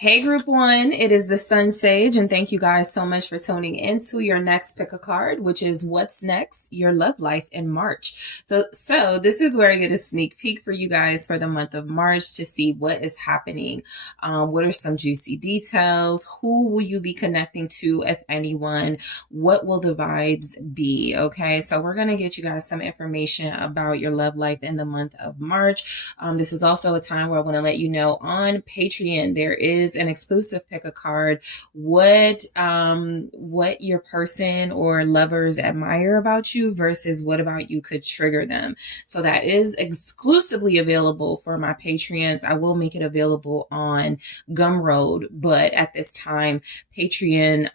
Hey group one, it is the SunSage, and thank you guys so much for tuning into your next pick a card, which is what's next, your love life in March. So this is where I get a sneak peek for you guys for the month of March to see what is happening. What are some juicy details? Who will you be connecting to, if anyone? What will the vibes be? Okay, so we're going to get you guys some information about your love life in the month of March. This is also a time where I want to let you know on Patreon, there is an exclusive pick a card, what your person or lovers admire about you versus what about you could trigger them. So that is exclusively available for my Patreons. I will make it available on Gumroad, but at this time, Patreon,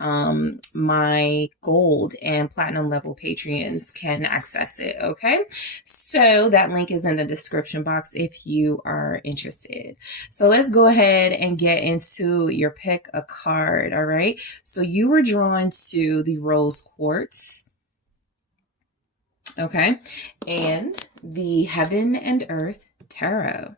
my gold and platinum level Patreons can access it. Okay, so that link is in the description box if you are interested. So let's go ahead and get into your pick a card. All right, so you were drawn to the rose quartz, okay, and the heaven and earth tarot.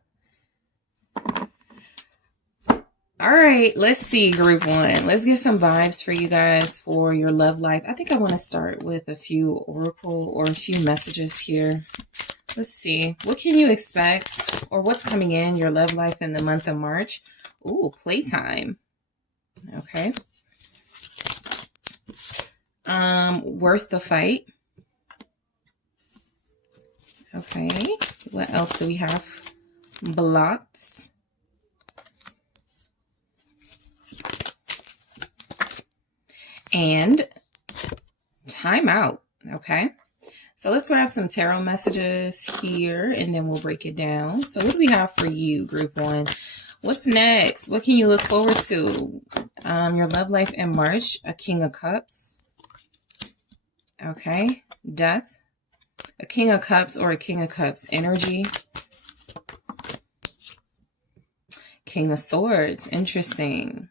All right, let's see, group one. Let's get some vibes for you guys for your love life. I think I want to start with a few oracle or a few messages here. Let's see, what can you expect or what's coming in your love life in the month of March? Ooh, playtime. Okay. Worth the fight. Okay. What else do we have? Blocked. And time out. Okay. So let's grab some tarot messages here and then we'll break it down. So what do we have for you, group one? What's next? What can you look forward to? Your love life in March, a King of Cups. Okay, Death. A King of Cups or a King of Cups energy. King of Swords, interesting.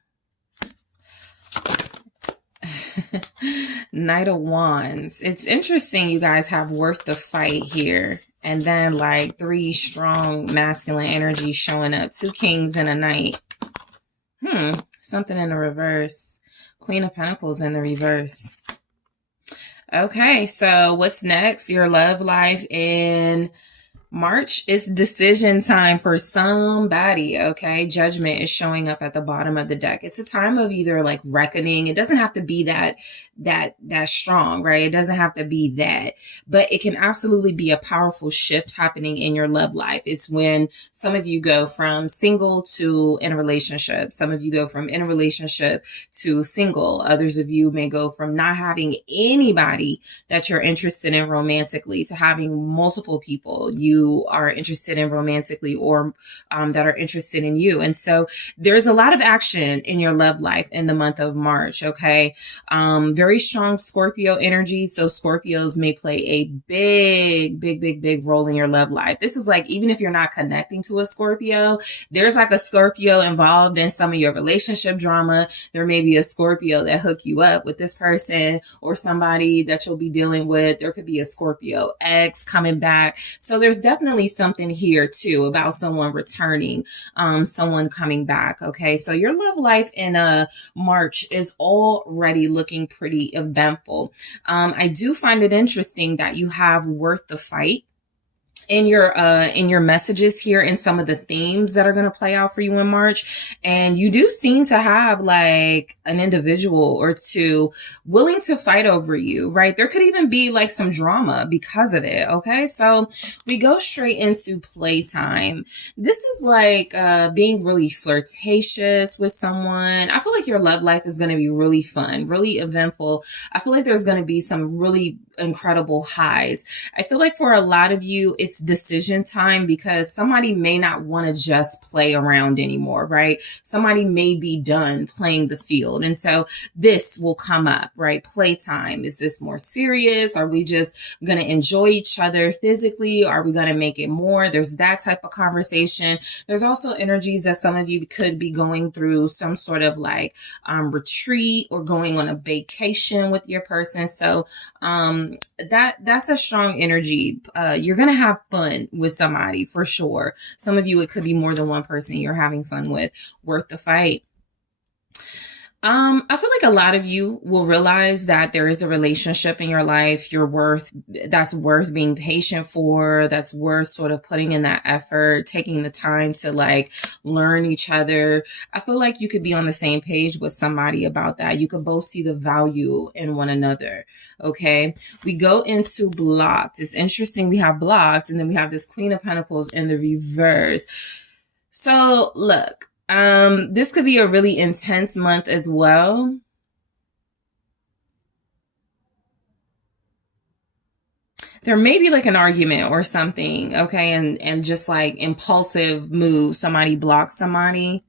Knight of Wands. It's interesting you guys have worth the fight here. And then like three strong masculine energies showing up. Two kings and a knight. Something in the reverse. Queen of Pentacles in the reverse. Okay, so what's next? Your love life in March is decision time for somebody, okay? Judgment is showing up at the bottom of the deck. It's a time of either like reckoning. It doesn't have to be that strong, right? It doesn't have to be that, but it can absolutely be a powerful shift happening in your love life. It's when some of you go from single to in a relationship. Some of you go from in a relationship to single. Others of you may go from not having anybody that you're interested in romantically to having multiple people you are interested in romantically or that are interested in you. And so there's a lot of action in your love life in the month of March, okay? Very strong Scorpio energy. So Scorpios may play a big role in your love life. This is like, even if you're not connecting to a Scorpio, there's like a Scorpio involved in some of your relationship drama. There may be a Scorpio that hook you up with this person or somebody that you'll be dealing with. There could be a Scorpio ex coming back. So there's definitely something here too about someone returning, someone coming back. Okay. So your love life in March is already looking pretty eventful. I do find it interesting that you have worth the fight in your messages here and some of the themes that are going to play out for you in March. And you do seem to have like an individual or two willing to fight over you, right? There could even be like some drama because of it. Okay. So we go straight into playtime. This is like, being really flirtatious with someone. I feel like your love life is going to be really fun, really eventful. I feel like there's going to be some really incredible highs. I feel like for a lot of you, it's decision time because somebody may not want to just play around anymore, right? Somebody may be done playing the field. And so this will come up, right? Playtime. Is this more serious? Are we just going to enjoy each other physically? Are we going to make it more? There's that type of conversation. There's also energies that some of you could be going through some sort of like retreat or going on a vacation with your person. So that's a strong energy. You're going to have fun with somebody for sure. Some of you, it could be more than one person you're having fun with. Worth the fight. I feel like a lot of you will realize that there is a relationship in your life that's worth being patient for, that's worth sort of putting in that effort, taking the time to like learn each other. I feel like you could be on the same page with somebody about that. You could both see the value in one another. Okay. We go into blocked. It's interesting. We have blocked, and then we have this Queen of Pentacles in the reverse. So look, this could be a really intense month as well. There may be like an argument or something, okay, and just like impulsive move, somebody blocks somebody,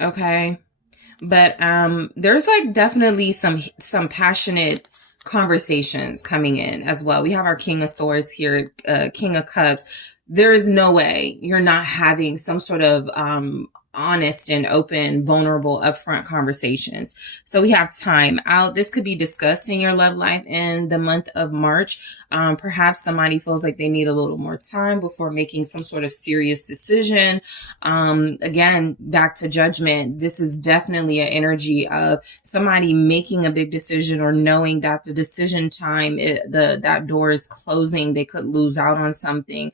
okay, but there's like definitely some passionate conversations coming in as well. We have our King of Swords here, King of Cups. There is no way you're not having some sort of honest and open, vulnerable, upfront conversations. So we have time out. This could be discussed in your love life in the month of March. Perhaps somebody feels like they need a little more time before making some sort of serious decision. Again, back to Judgment. This is definitely an energy of somebody making a big decision or knowing that the decision time, that door is closing. They could lose out on something.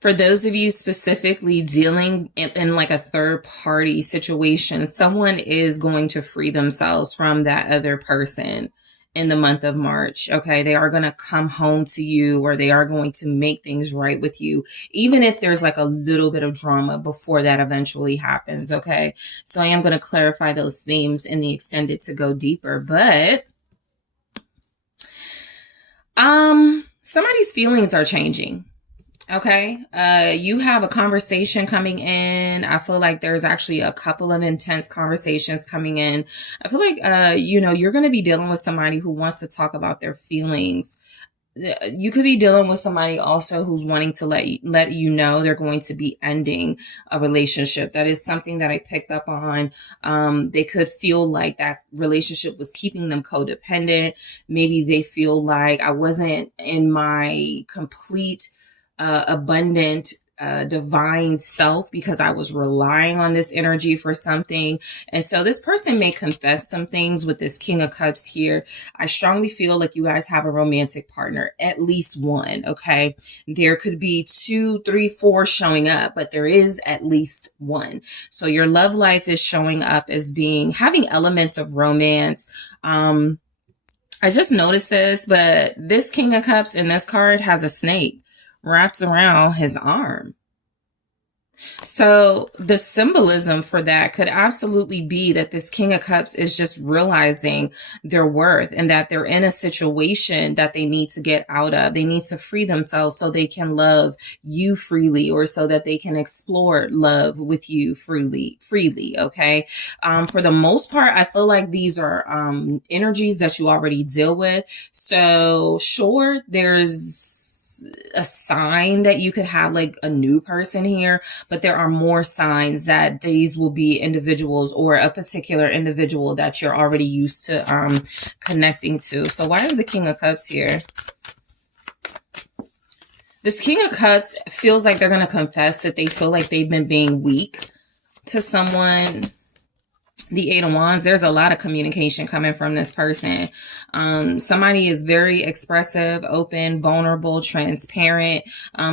For those of you specifically dealing in like a third party situation, someone is going to free themselves from that other person in the month of March. Okay. They are going to come home to you, or they are going to make things right with you, even if there's like a little bit of drama before that eventually happens. Okay. So I am going to clarify those themes in the extended to go deeper, but, somebody's feelings are changing. Okay. You have a conversation coming in. I feel like there's actually a couple of intense conversations coming in. I feel like, you're going to be dealing with somebody who wants to talk about their feelings. You could be dealing with somebody also who's wanting to let you know they're going to be ending a relationship. That is something that I picked up on. They could feel like that relationship was keeping them codependent. Maybe they feel like I wasn't in my complete abundant, divine self because I was relying on this energy for something. And so this person may confess some things with this King of Cups here. I strongly feel like you guys have a romantic partner, at least one. Okay. There could be 2, 3, 4 showing up, but there is at least one. So your love life is showing up as having elements of romance. I just noticed this, but this King of Cups in this card has a snake wrapped around his arm. So the symbolism for that could absolutely be that this King of Cups is just realizing their worth and that they're in a situation that they need to get out of. They need to free themselves so they can love you freely, or so that they can explore love with you freely. Okay. For the most part, I feel like these are energies that you already deal with. So sure, there's a sign that you could have like a new person here, but there are more signs that these will be individuals or a particular individual that you're already used to connecting to. So why is the King of Cups here? This King of Cups feels like they're going to confess that they feel like they've been being weak to someone. The Eight of Wands, there's a lot of communication coming from this person. Somebody is very expressive, open, vulnerable, transparent.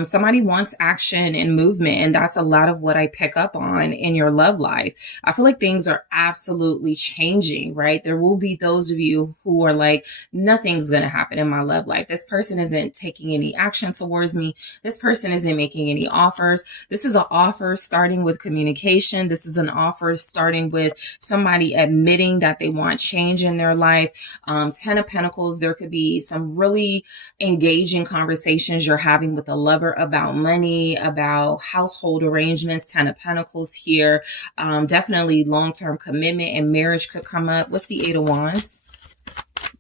Somebody wants action and movement, and that's a lot of what I pick up on in your love life. I feel like things are absolutely changing, right? There will be those of you who are like, nothing's going to happen in my love life. This person isn't taking any action towards me. This person isn't making any offers. This is an offer starting with communication. This is an offer starting with somebody admitting that they want change in their life. 10 of Pentacles, there could be some really engaging conversations you're having with a lover about money, about household arrangements. 10 of Pentacles here. Definitely long-term commitment and marriage could come up. What's the Eight of Wands?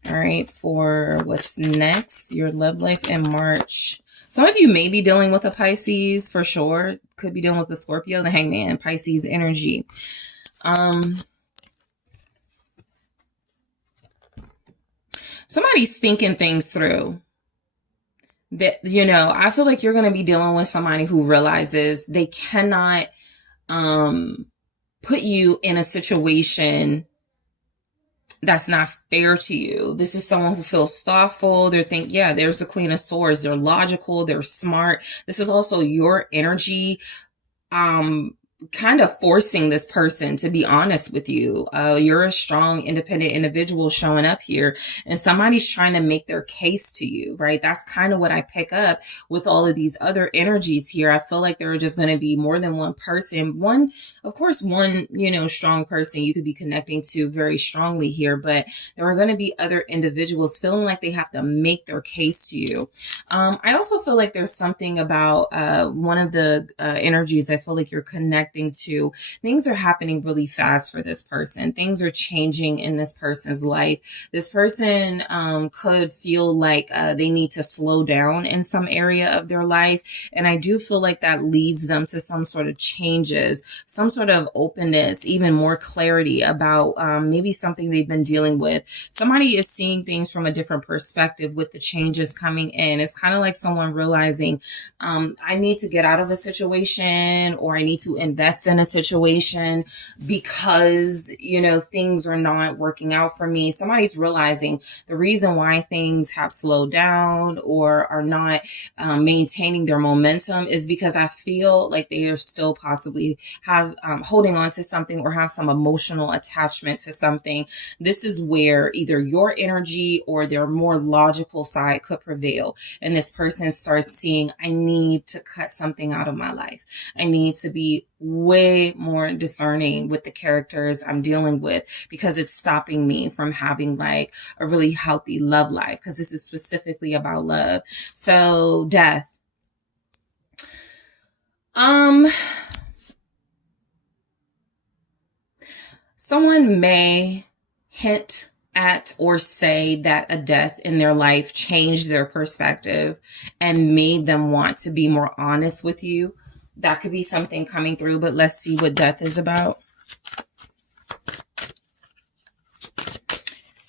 All right, for what's next, your love life in March. Some of you may be dealing with a Pisces for sure. Could be dealing with a Scorpio, the Hangman, Pisces energy. Somebody's thinking things through. that, you know, I feel like you're going to be dealing with somebody who realizes they cannot put you in a situation that's not fair to you. This is someone who feels thoughtful. They're yeah, there's the Queen of Swords. They're logical. They're smart. This is also your energy. Kind of forcing this person to be honest with you. You're a strong, independent individual showing up here, and somebody's trying to make their case to you, right? That's kind of what I pick up with all of these other energies here. I feel like there are just going to be more than one person. One, of course, one, you know, strong person you could be connecting to very strongly here, but there are going to be other individuals feeling like they have to make their case to you. I also feel like there's something about one of the energies I feel like you're connecting to. Things are happening really fast for this person. Things are changing in this person's life. This person could feel like they need to slow down in some area of their life. And I do feel like that leads them to some sort of changes, some sort of openness, even more clarity about maybe something they've been dealing with. Somebody is seeing things from a different perspective with the changes coming in. It's kind of like someone realizing I need to get out of a situation, or I need to invest in a situation because, you know, things are not working out for me. Somebody's realizing the reason why things have slowed down or are not maintaining their momentum is because I feel like they are still possibly have holding on to something or have some emotional attachment to something. This is where either your energy or their more logical side could prevail, and this person starts seeing, I need to cut something out of my life. I need to be way more discerning with the characters I'm dealing with, because it's stopping me from having like a really healthy love life, because this is specifically about love. So death. Someone may hint at or say that a death in their life changed their perspective and made them want to be more honest with you. That could be something coming through, but let's see what death is about.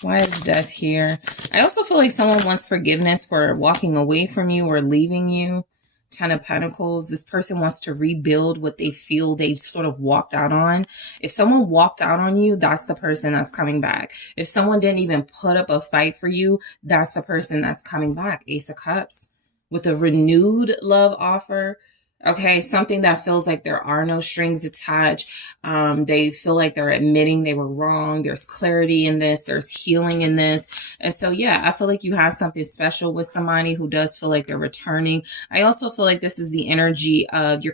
Why is death here? I also feel like someone wants forgiveness for walking away from you or leaving you. 10 of Pentacles. This person wants to rebuild what they feel they sort of walked out on. If someone walked out on you, that's the person that's coming back. If someone didn't even put up a fight for you, that's the person that's coming back. Ace of Cups with a renewed love offer. Okay, something that feels like there are no strings attached. They feel like they're admitting they were wrong. There's clarity in this. There's healing in this. And so, yeah, I feel like you have something special with somebody who does feel like they're returning. I also feel like this is the energy of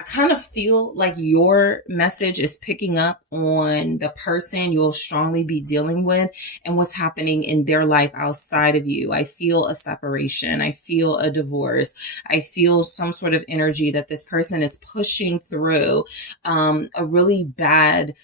I kind of feel like your message is picking up on the person you'll strongly be dealing with and what's happening in their life outside of you. I feel a separation. I feel a divorce. I feel some sort of energy that this person is pushing through a really bad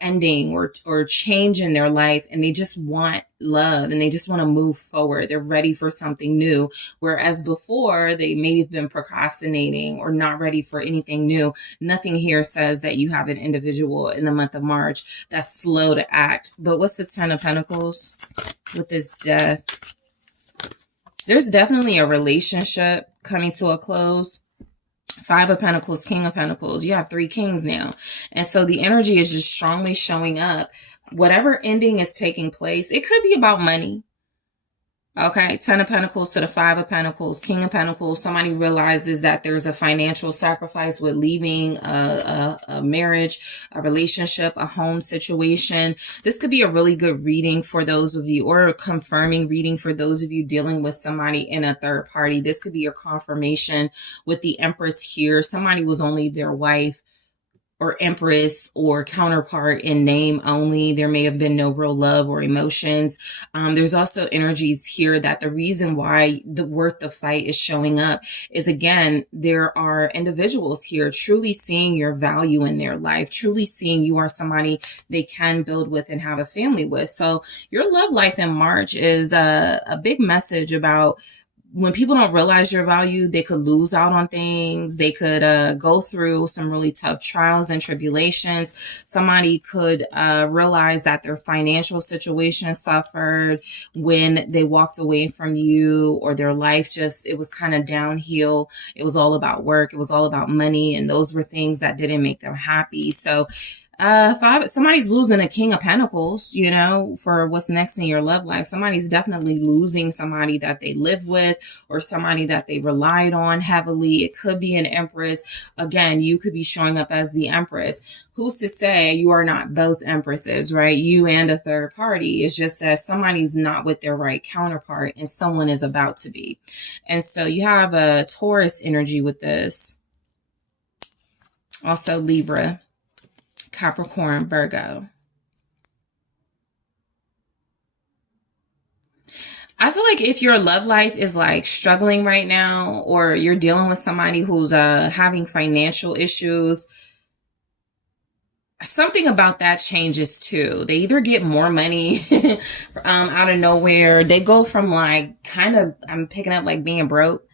ending or change in their life, and they just want love and they just want to move forward. They're ready for something new, whereas before they may have been procrastinating or not ready for anything new. Nothing here says that you have an individual in the month of March that's slow to act. But what's the 10 of Pentacles with this death? There's definitely a relationship coming to a close. 5 of Pentacles, King of Pentacles. You have 3 kings now. And so the energy is just strongly showing up. Whatever ending is taking place, it could be about money. Okay, 10 of Pentacles to the 5 of Pentacles, King of Pentacles. Somebody realizes that there's a financial sacrifice with leaving a marriage, a relationship, a home situation. This could be a really good reading for those of you, or a confirming reading for those of you dealing with somebody in a third party. This could be your confirmation with the Empress here. Somebody was only their wife or empress or counterpart in name only. There may have been no real love or emotions. There's also energies here that the reason why the worth the fight is showing up is, again, there are individuals here truly seeing your value in their life, truly seeing you are somebody they can build with and have a family with. So your love life in March is a big message about when people don't realize your value, they could lose out on things. They could go through some really tough trials and tribulations. Somebody could realize that their financial situation suffered when they walked away from you, or their life just, it was kind of downhill. It was all about work. It was all about money. And those were things that didn't make them happy. So somebody's losing a King of Pentacles, you know, for what's next in your love life. Somebody's definitely losing somebody that they live with, or somebody that they relied on heavily. It could be an Empress. Again, you could be showing up as the Empress. Who's to say you are not both Empresses, right? You and a third party. It's just that somebody's not with their right counterpart and someone is about to be. And so you have a Taurus energy with this. Also Libra, Capricorn, Virgo. I feel like if your love life is like struggling right now, or you're dealing with somebody who's having financial issues, something about that changes too. They either get more money out of nowhere. They go from like kind of, I'm picking up like being broke.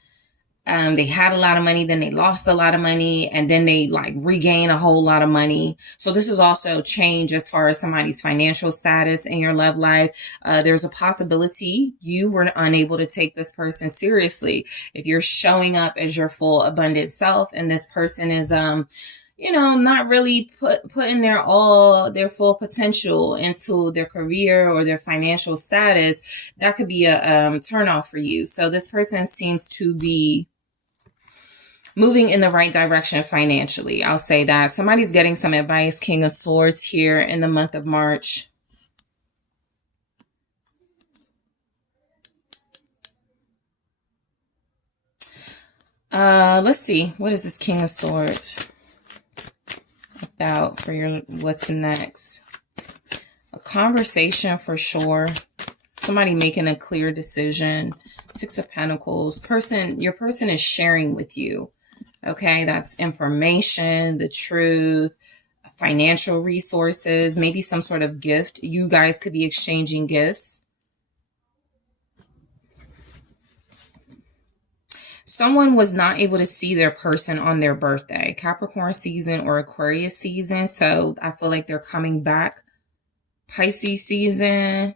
They had a lot of money, then they lost a lot of money, and then they like regain a whole lot of money. So this is also change as far as somebody's financial status in your love life. There's a possibility you were unable to take this person seriously. If you're showing up as your full abundant self, and this person is, you know, not really putting their full potential into their career or their financial status, that could be a turnoff for you. So this person seems to be moving in the right direction financially. I'll say that. Somebody's getting some advice. King of Swords here in the month of March. Let's see. What is this King of Swords about for your what's next? A conversation for sure. Somebody making a clear decision. Six of Pentacles. Your person is sharing with you. Okay, that's information, the truth, financial resources, maybe some sort of gift. You guys could be exchanging gifts. Someone was not able to see their person on their birthday, Capricorn season or Aquarius season. So I feel like they're coming back Pisces season,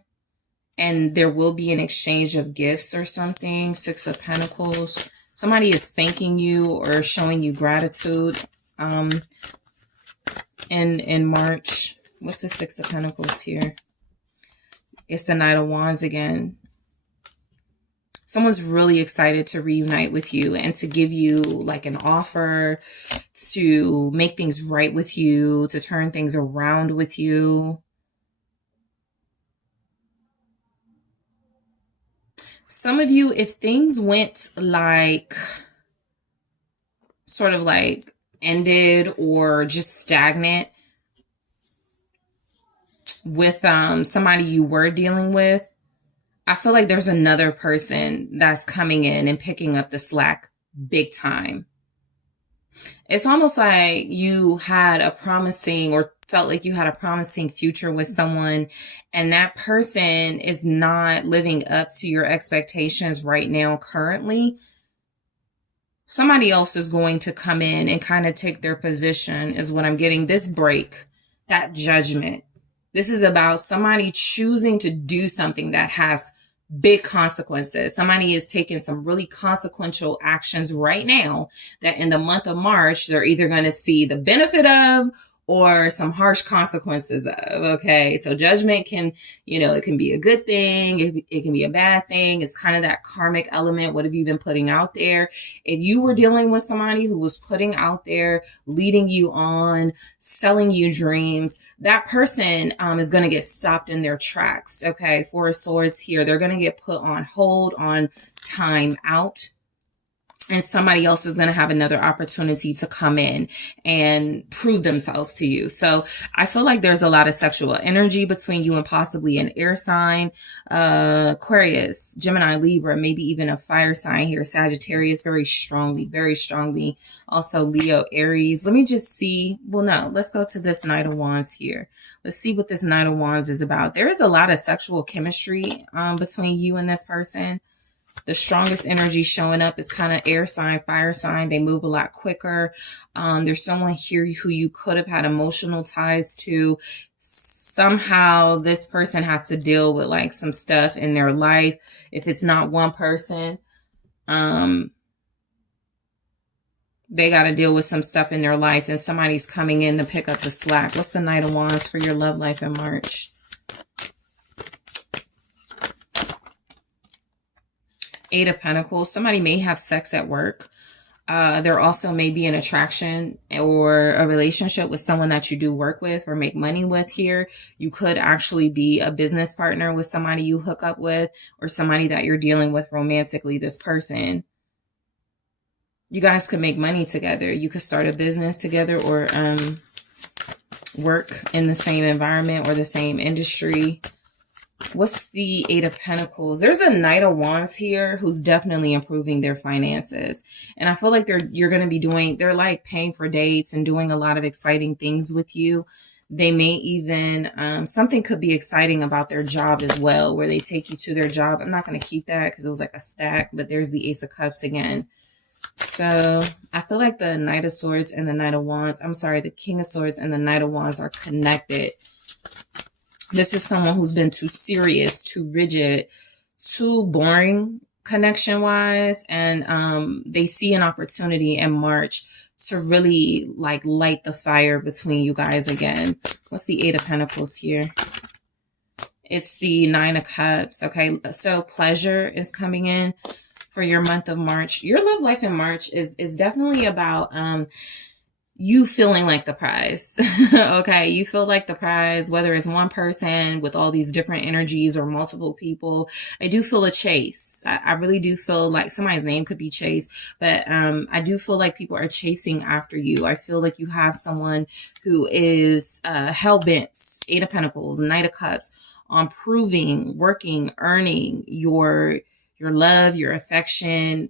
and there will be an exchange of gifts or something. Six of Pentacles. Somebody is thanking you or showing you gratitude in March. What's the Six of Pentacles here? It's the Knight of Wands again. Someone's really excited to reunite with you and to give you like an offer to make things right with you, to turn things around with you. Some of you, if things went like sort of like ended or just stagnant with somebody you were dealing with, I feel like there's another person that's coming in and picking up the slack big time. It's almost like you had a promising, or felt like you had a promising future with someone, and that person is not living up to your expectations right now currently. Somebody else is going to come in and kind of take their position is what I'm getting. This break, that judgment. This is about somebody choosing to do something that has big consequences. Somebody is taking some really consequential actions right now that in the month of March, they're either going to see the benefit of or some harsh consequences of. Okay. So judgment can, you know, it can be a good thing. It can be a bad thing. It's kind of that karmic element. What have you been putting out there? If you were dealing with somebody who was putting out there, leading you on, selling you dreams, that person is going to get stopped in their tracks. Okay. Four of Swords here. They're going to get put on hold, on time out. And somebody else is going to have another opportunity to come in and prove themselves to you. So I feel like there's a lot of sexual energy between you and possibly an air sign, Aquarius, Gemini, Libra, maybe even a fire sign here, Sagittarius, very strongly, very strongly. Also Leo, Aries. Let me just see. Well, no, let's go to this Knight of Wands here. Let's see what this Knight of Wands is about. There is a lot of sexual chemistry between you and this person. The strongest energy showing up is kind of air sign, fire sign. They move a lot quicker. There's someone here who you could have had emotional ties to. Somehow this person has to deal with like some stuff in their life. If it's not one person, they got to deal with some stuff in their life, and somebody's coming in to pick up the slack. What's the Knight of Wands for your love life in March? Eight of Pentacles. Somebody may have sex at work. There also may be an attraction or a relationship with someone that you do work with or make money with here. You could actually be a business partner with somebody you hook up with, or somebody that you're dealing with romantically, this person. You guys could make money together. You could start a business together, or work in the same environment or the same industry. What's the Eight of Pentacles? There's a Knight of Wands here who's definitely improving their finances. And I feel like you're going to be they're like paying for dates and doing a lot of exciting things with you. They may even, something could be exciting about their job as well, where they take you to their job. I'm not going to keep that because it was like a stack, but there's the Ace of Cups again. So I feel like the Knight of Swords and the Knight of Wands, the King of Swords and the Knight of Wands are connected. This is someone who's been too serious, too rigid, too boring connection-wise. And they see an opportunity in March to really like light the fire between you guys again. What's the Eight of Pentacles here? It's the Nine of Cups. Okay, so pleasure is coming in for your month of March. Your love life in March is definitely about you feeling like the prize. Okay, you feel like the prize, whether it's one person with all these different energies or multiple people. I do feel a chase. I really do feel like somebody's name could be Chase, but I do feel like people are chasing after you. I feel like you have someone who is hell-bent, Eight of Pentacles, Knight of Cups, on proving, working, earning your love, your affection,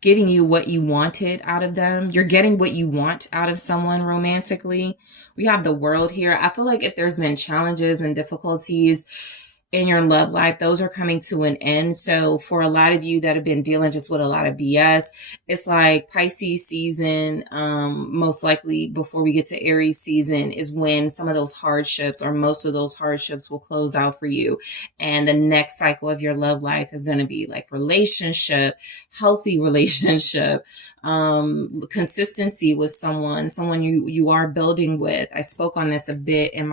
giving you what you wanted out of them. You're getting what you want out of someone romantically. We have the World here. I feel like if there's been challenges and difficulties in your love life, those are coming to an end. So for a lot of you that have been dealing just with a lot of BS, it's like Pisces season, most likely before we get to Aries season, is when some of those hardships or most of those hardships will close out for you. And the next cycle of your love life is going to be like relationship, healthy relationship, consistency with someone you are building with. I spoke on this a bit in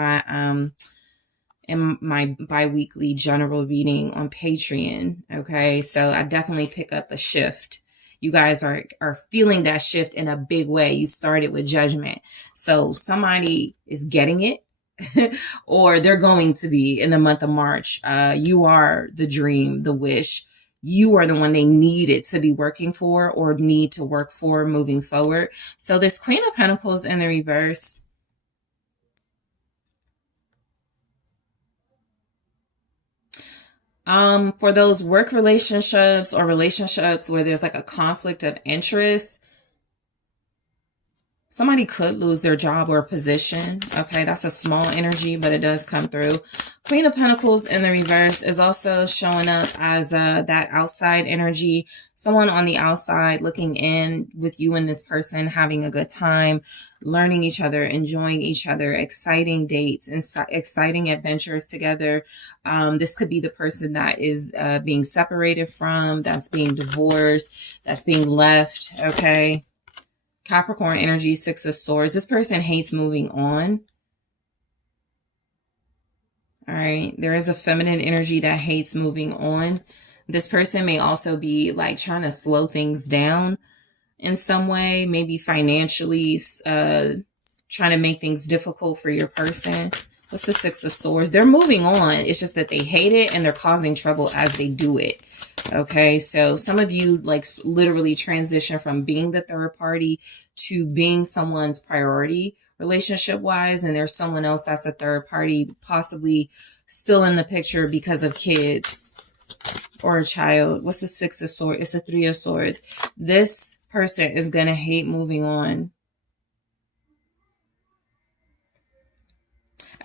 my bi-weekly general reading on Patreon. Okay, so I definitely pick up a shift. You guys are feeling that shift in a big way. You started with judgment, so somebody is getting it or they're going to be in the month of March. You are the dream, the wish. You are the one they needed to be working for or need to work for moving forward. So this Queen of Pentacles in the reverse, for those work relationships or relationships where there's like a conflict of interest, somebody could lose their job or position. Okay, that's a small energy, but it does come through. Queen of Pentacles in the reverse is also showing up as that outside energy. Someone on the outside looking in with you and this person, having a good time, learning each other, enjoying each other, exciting dates, and exciting adventures together. This could be the person that is being separated from, that's being divorced, that's being left. Okay. Capricorn energy, Six of Swords. This person hates moving on. All right. There is a feminine energy that hates moving on. This person may also be like trying to slow things down in some way, maybe financially, trying to make things difficult for your person. What's the Six of Swords? They're moving on. It's just that they hate it and they're causing trouble as they do it. Okay, so some of you like literally transition from being the third party to being someone's priority relationship wise, and there's someone else that's a third party, possibly still in the picture because of kids or a child. What's the Six of Swords? It's a Three of Swords. This person is going to hate moving on.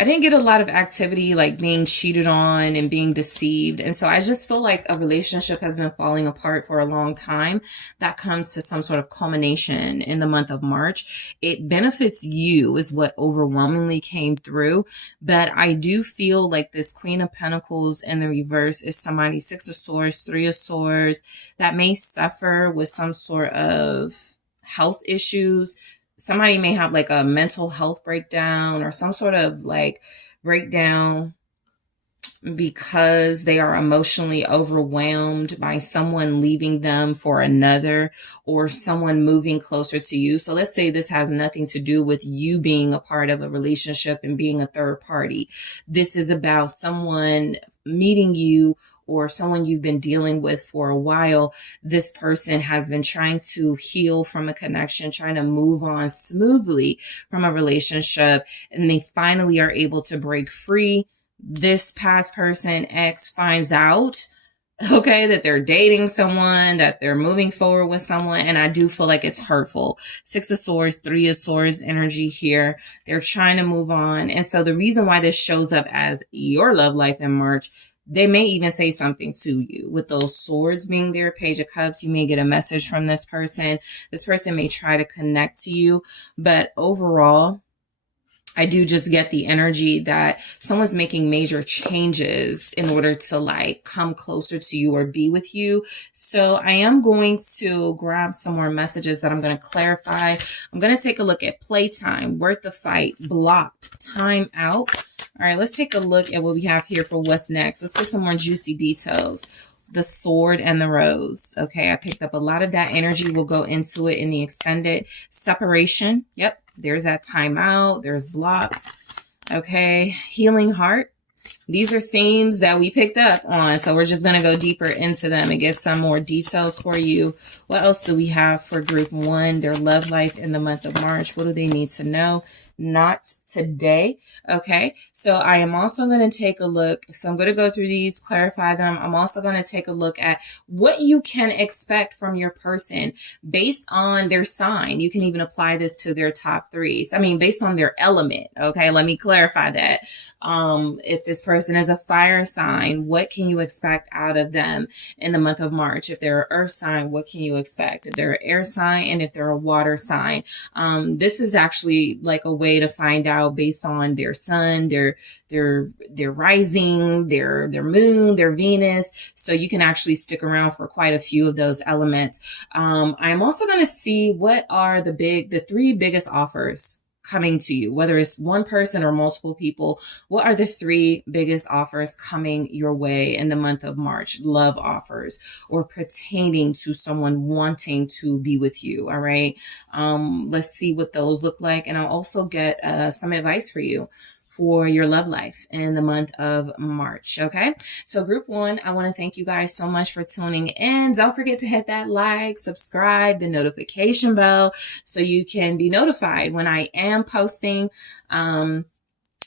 I didn't get a lot of activity like being cheated on and being deceived. And so I just feel like a relationship has been falling apart for a long time. That comes to some sort of culmination in the month of March. It benefits you is what overwhelmingly came through. But I do feel like this Queen of Pentacles in the reverse is somebody, Six of Swords, Three of Swords, that may suffer with some sort of health issues. Somebody may have like a mental health breakdown or some sort of like breakdown because they are emotionally overwhelmed by someone leaving them for another or someone moving closer to you. So let's say this has nothing to do with you being a part of a relationship and being a third party. This is about someone meeting you or someone you've been dealing with for a while. This person has been trying to heal from a connection, trying to move on smoothly from a relationship, and they finally are able to break free. This past person, X, finds out, okay, that they're dating someone, that they're moving forward with someone, and I do feel like it's hurtful. Six of Swords, Three of Swords energy here. They're trying to move on. And so the reason why this shows up as your love life in March, they may even say something to you. With those swords being there, Page of Cups, you may get a message from this person. This person may try to connect to you, but overall, I do just get the energy that someone's making major changes in order to like come closer to you or be with you. So I am going to grab some more messages that I'm going to clarify. I'm going to take a look at playtime, worth the fight, blocked, time out. All right, let's take a look at what we have here for what's next. Let's get some more juicy details. The Sword and the Rose. Okay, I picked up a lot of that energy. We'll go into it in the extended. Separation. Yep, there's that timeout. There's blocked. Okay, Healing Heart. These are themes that we picked up on, so we're just going to go deeper into them and get some more details for you. What else do we have for group one? Their love life in the month of March. What do they need to know? Not today. Okay, so I am also going to take a look. So I'm going to go through these, clarify them. I'm also going to take a look at what you can expect from your person based on their sign. You can even apply this to their top threes. I mean, based on their element. Okay, let me clarify that. If this person is a fire sign, what can you expect out of them in the month of March? If they're an earth sign, what can you expect? If they're an air sign, and if they're a water sign, this is actually like a way to find out based on their sun, their rising, their moon, their Venus. So you can actually stick around for quite a few of those elements. I'm also going to see what are the three biggest offers coming to you, whether it's one person or multiple people. What are the three biggest offers coming your way in the month of March? Love offers or pertaining to someone wanting to be with you. All right. Let's see what those look like. And I'll also get some advice for you for your love life in the month of March. Okay. So group one, I want to thank you guys so much for tuning in. Don't forget to hit that like, subscribe, the notification bell so you can be notified when I am posting.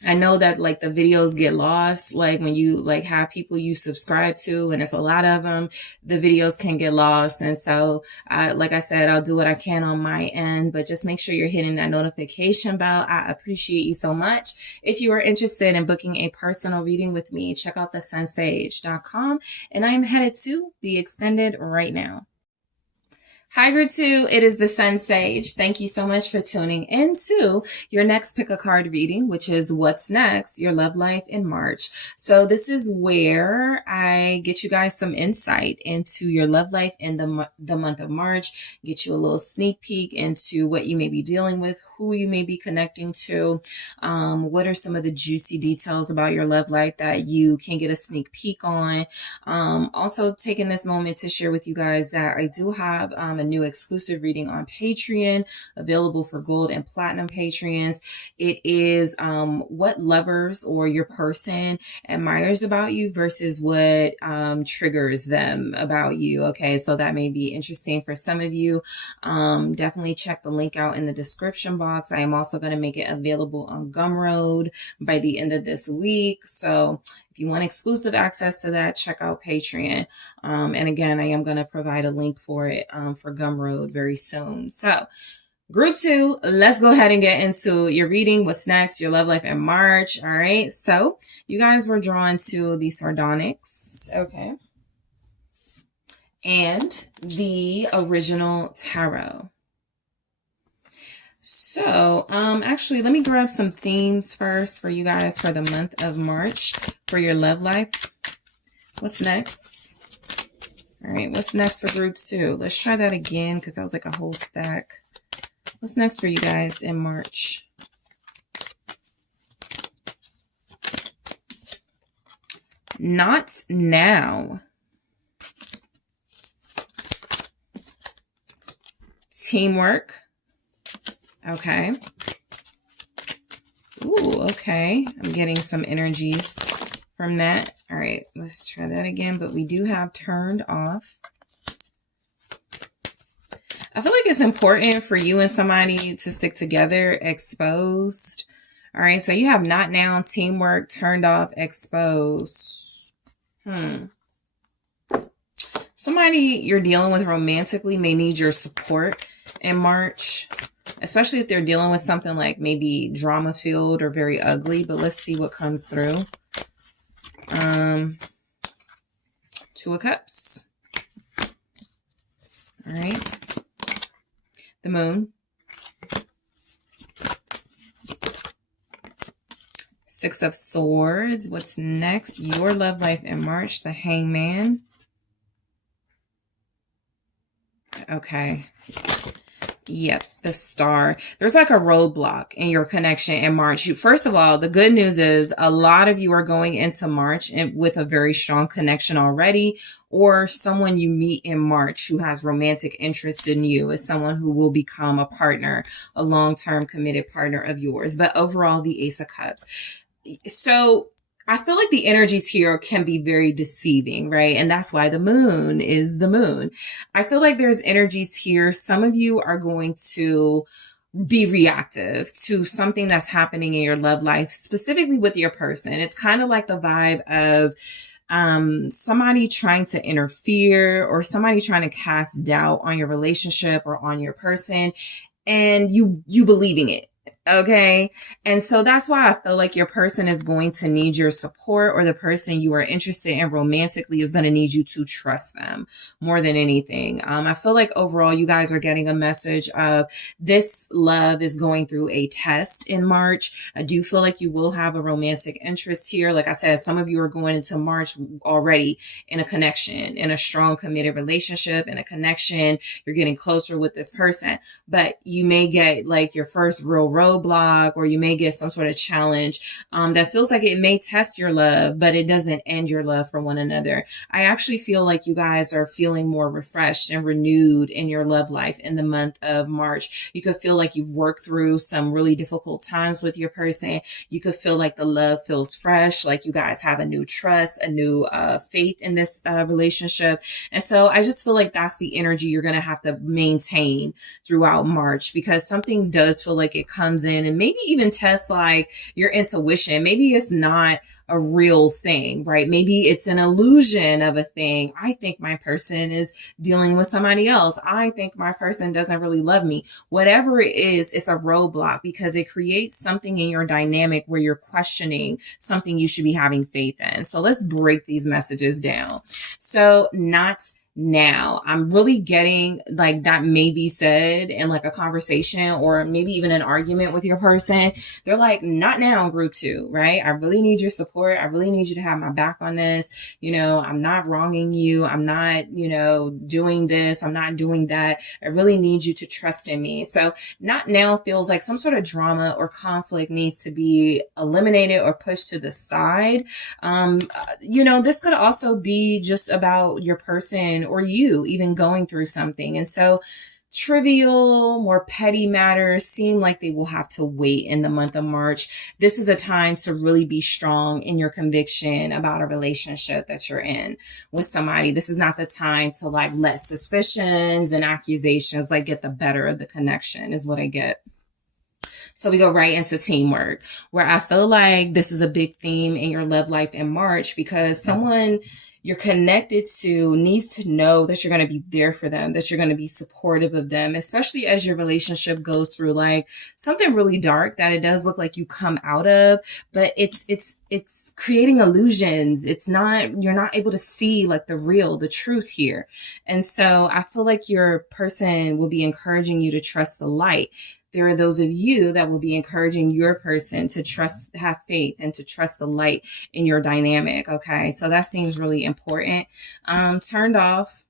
I know that like the videos get lost, like when you like have people you subscribe to and it's a lot of them, the videos can get lost. And so, like I said, I'll do what I can on my end, but just make sure you're hitting that notification bell. I appreciate you so much. If you are interested in booking a personal reading with me, check out TheSunSage.com, and I am headed to the extended right now. Hi, Group 2. It is the SunSage. Thank you so much for tuning into your next pick a card reading, which is what's next, your love life in March. So this is where I get you guys some insight into your love life in the month of March, get you a little sneak peek into what you may be dealing with, who you may be connecting to, what are some of the juicy details about your love life that you can get a sneak peek on. Also taking this moment to share with you guys that I do have a new exclusive reading on Patreon, available for gold and platinum patrons. It is what lovers or your person admires about you versus what triggers them about you. Okay, so that may be interesting for some of you. Definitely check the link out in the description box. I am also going to make it available on Gumroad by the end of this week. So if you want exclusive access to that, check out Patreon. And again, I am going to provide a link for it for Gumroad very soon. So Group 2, let's go ahead and get into your reading. What's next? Your love life in March. All right. So you guys were drawn to the sardonyx. Okay. And the original tarot. So, actually, let me grab some themes first for you guys for the month of March for your love life. What's next? All right, what's next for group 2? Let's try that again because that was like a whole stack. What's next for you guys in March? Not now. Teamwork. Okay. Ooh, okay. I'm getting some energies from that. All right, let's try that again. But we do have turned off. I feel like it's important for you and somebody to stick together. Exposed. All right, so you have not now, teamwork, turned off, exposed. Somebody you're dealing with romantically may need your support in March, especially if they're dealing with something like maybe drama filled or very ugly. But let's see what comes through. Two of Cups. All right. The Moon. Six of Swords. What's next? Your love life in March. The Hangman. Okay. Yep, the Star. There's like a roadblock in your connection in March. First of all, the good news is a lot of you are going into March with a very strong connection already, or someone you meet in March who has romantic interest in you is someone who will become a partner, a long-term committed partner of yours. But overall, the Ace of Cups. So I feel like the energies here can be very deceiving, right? And that's why the moon is the moon. I feel like there's energies here. Some of you are going to be reactive to something that's happening in your love life, specifically with your person. It's kind of like the vibe of somebody trying to interfere or somebody trying to cast doubt on your relationship or on your person, and you believing it. Okay. And so that's why I feel like your person is going to need your support, or the person you are interested in romantically is going to need you to trust them more than anything. I feel like overall you guys are getting a message of this love is going through a test in March. I do feel like you will have a romantic interest here. Like I said, some of you are going into March already in a connection, in a strong committed relationship, in a connection. You're getting closer with this person, but you may get like your first real roadblock, or you may get some sort of challenge that feels like it may test your love, but it doesn't end your love for one another. I actually feel like you guys are feeling more refreshed and renewed in your love life in the month of March. You could feel like you've worked through some really difficult times with your person. You could feel like the love feels fresh, like you guys have a new trust, a new faith in this relationship. And so I just feel like that's the energy you're going to have to maintain throughout March, because something does feel like it comes in and maybe even test like your intuition. Maybe it's not a real thing, right? Maybe it's an illusion of a thing. I think my person is dealing with somebody else. I think my person doesn't really love me. Whatever it is, it's a roadblock because it creates something in your dynamic where you're questioning something you should be having faith in. So let's break these messages down. So not now. I'm really getting like that may be said in like a conversation or maybe even an argument with your person. They're like, not now, group 2, right? I really need your support. I really need you to have my back on this. You know, I'm not wronging you. I'm not, doing this. I'm not doing that. I really need you to trust in me. So not now feels like some sort of drama or conflict needs to be eliminated or pushed to the side. This could also be just about your person or you even going through something. And so trivial, more petty matters seem like they will have to wait in the month of March. This is a time to really be strong in your conviction about a relationship that you're in with somebody. This is not the time to like let suspicions and accusations like get the better of the connection, is what I get. So we go right into teamwork, where I feel like this is a big theme in your love life in March, because someone you're connected to needs to know that you're going to be there for them, that you're going to be supportive of them, especially as your relationship goes through like something really dark that it does look like you come out of, but it's creating illusions. It's not, you're not able to see like the truth here. And so I feel like your person will be encouraging you to trust the light. There are those of you that will be encouraging your person to trust, have faith, and to trust the light in your dynamic. Okay. So that seems really important. Turned off.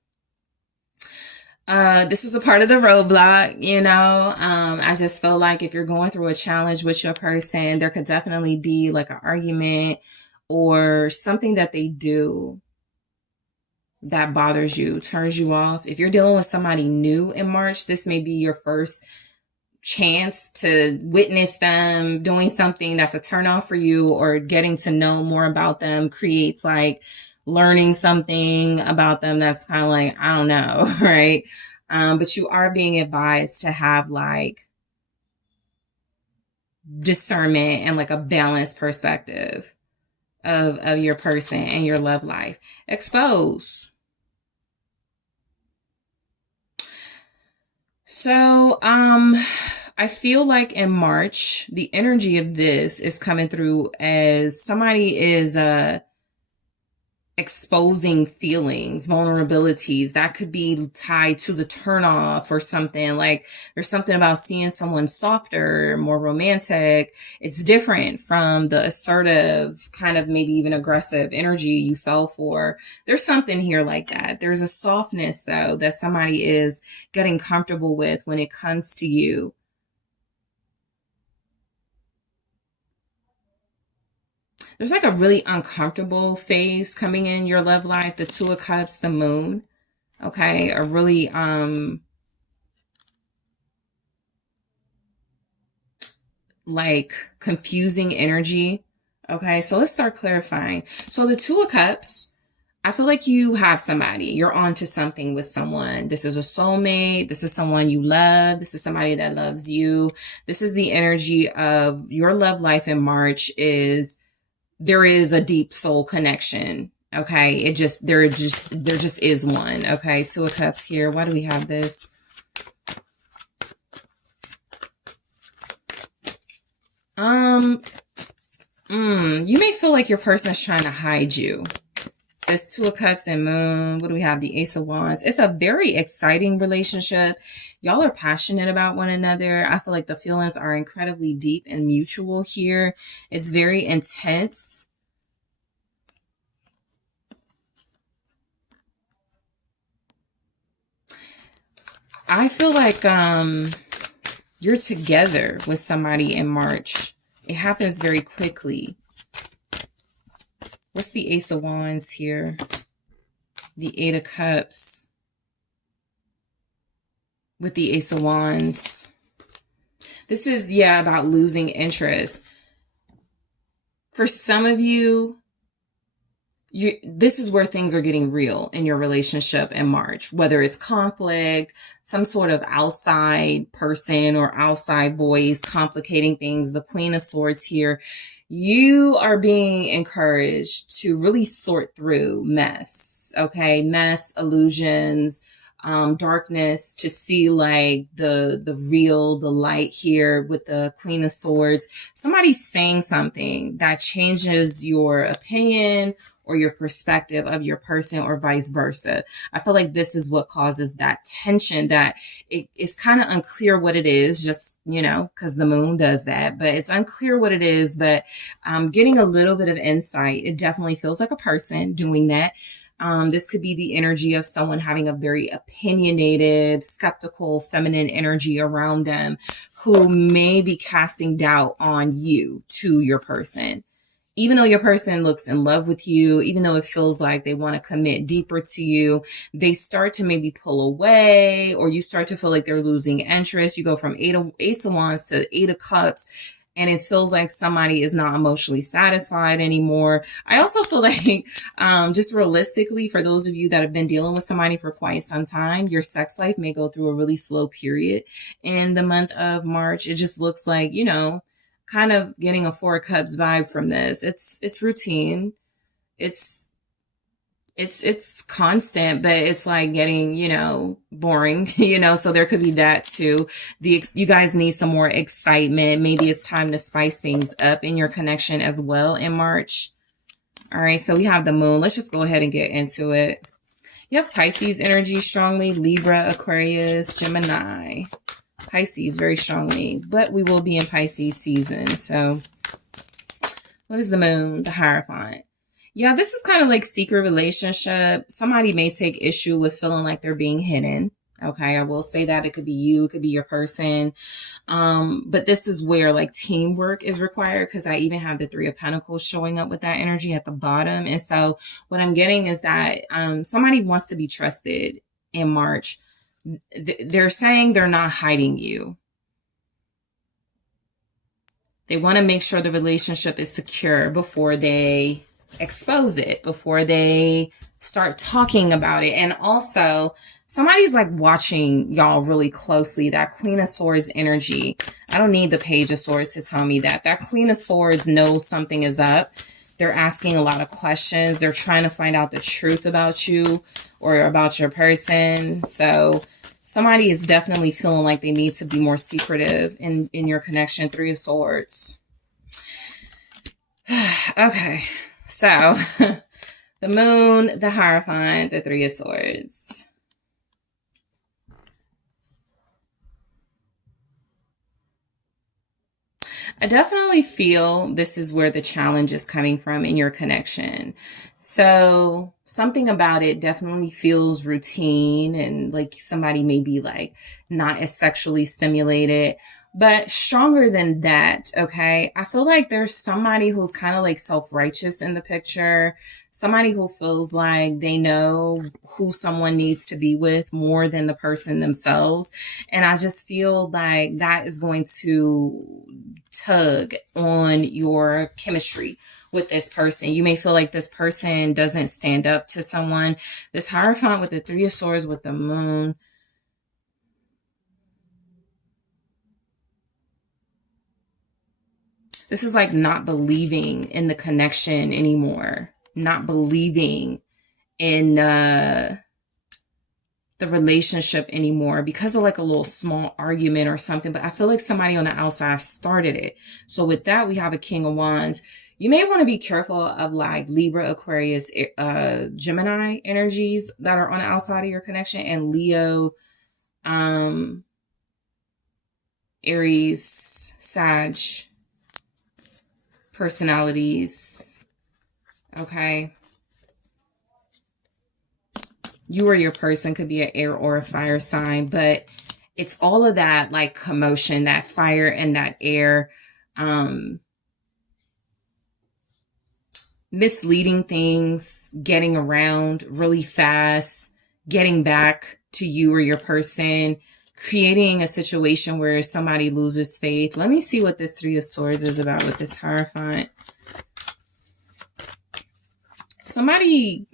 This is a part of the roadblock, you know. I just feel like if you're going through a challenge with your person, there could definitely be like an argument or something that they do that bothers you, turns you off. If you're dealing with somebody new in March, this may be your first chance to witness them doing something that's a turn off for you, or getting to know more about them creates like learning something about them that's kind of like, I don't know, right? But you are being advised to have like discernment and like a balanced perspective of your person and your love life. Expose. So, I feel like in March, the energy of this is coming through as somebody is, exposing feelings, vulnerabilities that could be tied to the turnoff or something. Like there's something about seeing someone softer, more romantic. It's different from the assertive, kind of maybe even aggressive energy you fell for. There's something here like that. There's a softness though that somebody is getting comfortable with when it comes to you. There's like a really uncomfortable phase coming in your love life. The Two of Cups, the Moon. Okay. A really, like confusing energy. Okay. So let's start clarifying. So the Two of Cups, I feel like you have somebody, you're on to something with someone. This is a soulmate. This is someone you love. This is somebody that loves you. This is the energy of your love life in March. There is a deep soul connection. Okay. There just is one. Okay. Two of Cups here. Why do we have this? You may feel like your person is trying to hide you. This Two of Cups and Moon. What do we have? The Ace of Wands. It's a very exciting relationship. Y'all are passionate about one another. I feel like the feelings are incredibly deep and mutual here. It's very intense. I feel like you're together with somebody in March. It happens very quickly. What's the Ace of Wands here? The Eight of Cups. With the Ace of Wands. This is, yeah, about losing interest. For some of you, this is where things are getting real in your relationship in March, whether it's conflict, some sort of outside person or outside voice complicating things. The Queen of Swords here. You are being encouraged to really sort through mess. Okay. Mess, illusions, darkness, to see like the real, the light here with the Queen of Swords. Somebody's saying something that changes your opinion or your perspective of your person, or vice versa. I feel like this is what causes that tension, that it's kind of unclear what it is, just, you know, because the moon does that, but it's unclear what it is. But getting a little bit of insight, it definitely feels like a person doing that. This could be the energy of someone having a very opinionated, skeptical, feminine energy around them, who may be casting doubt on you to your person. Even though your person looks in love with you, even though it feels like they want to commit deeper to you, they start to maybe pull away, or you start to feel like they're losing interest. You go from Ace of Wands to Eight of Cups, and it feels like somebody is not emotionally satisfied anymore. I also feel like, just realistically, for those of you that have been dealing with somebody for quite some time, your sex life may go through a really slow period in the month of March. It just looks like, you know, kind of getting a Four of Cups vibe from this. It's routine. It's It's constant, but it's like getting, you know, boring, you know, so there could be that too. You guys need some more excitement. Maybe it's time to spice things up in your connection as well in March. All right, so we have the moon. Let's just go ahead and get into it. You have Pisces energy strongly, Libra, Aquarius, Gemini. Pisces very strongly, but we will be in Pisces season. So what is the moon? The Hierophant. Yeah, this is kind of like secret relationship. Somebody may take issue with feeling like they're being hidden. Okay, I will say that. It could be you, it could be your person. But this is where like teamwork is required, because I even have the Three of Pentacles showing up with that energy at the bottom. And so what I'm getting is that somebody wants to be trusted in March. They're saying they're not hiding you. They want to make sure the relationship is secure before they expose it, before they start talking about it. And also, somebody's like watching y'all really closely. That Queen of Swords energy. I don't need the Page of Swords to tell me that. That Queen of Swords knows something is up. They're asking a lot of questions. They're trying to find out the truth about you or about your person. So somebody is definitely feeling like they need to be more secretive in your connection. Three of Swords. Okay. So the moon, the Hierophant, the Three of Swords. I definitely feel this is where the challenge is coming from in your connection. So something about it definitely feels routine, and like somebody may be like not as sexually stimulated, but stronger than that. Okay. I feel like there's somebody who's kind of like self-righteous in the picture. Somebody who feels like they know who someone needs to be with more than the person themselves. And I just feel like that is going to tug on your chemistry with this person. You may feel like this person doesn't stand up to someone. This Hierophant with the Three of Swords with the moon. This is like not believing in the connection anymore. Not believing in the relationship anymore because of like a little small argument or something. But I feel like somebody on the outside started it. So with that, we have a King of Wands. You may want to be careful of like Libra, Aquarius, Gemini energies that are on the outside of your connection, and Leo, Aries, Sag personalities. Okay. You or your person could be an air or a fire sign, but it's all of that like commotion, that fire and that air, misleading things, getting around really fast, getting back to you or your person, creating a situation where somebody loses faith. Let me see what this Three of Swords is about with this Hierophant. Somebody,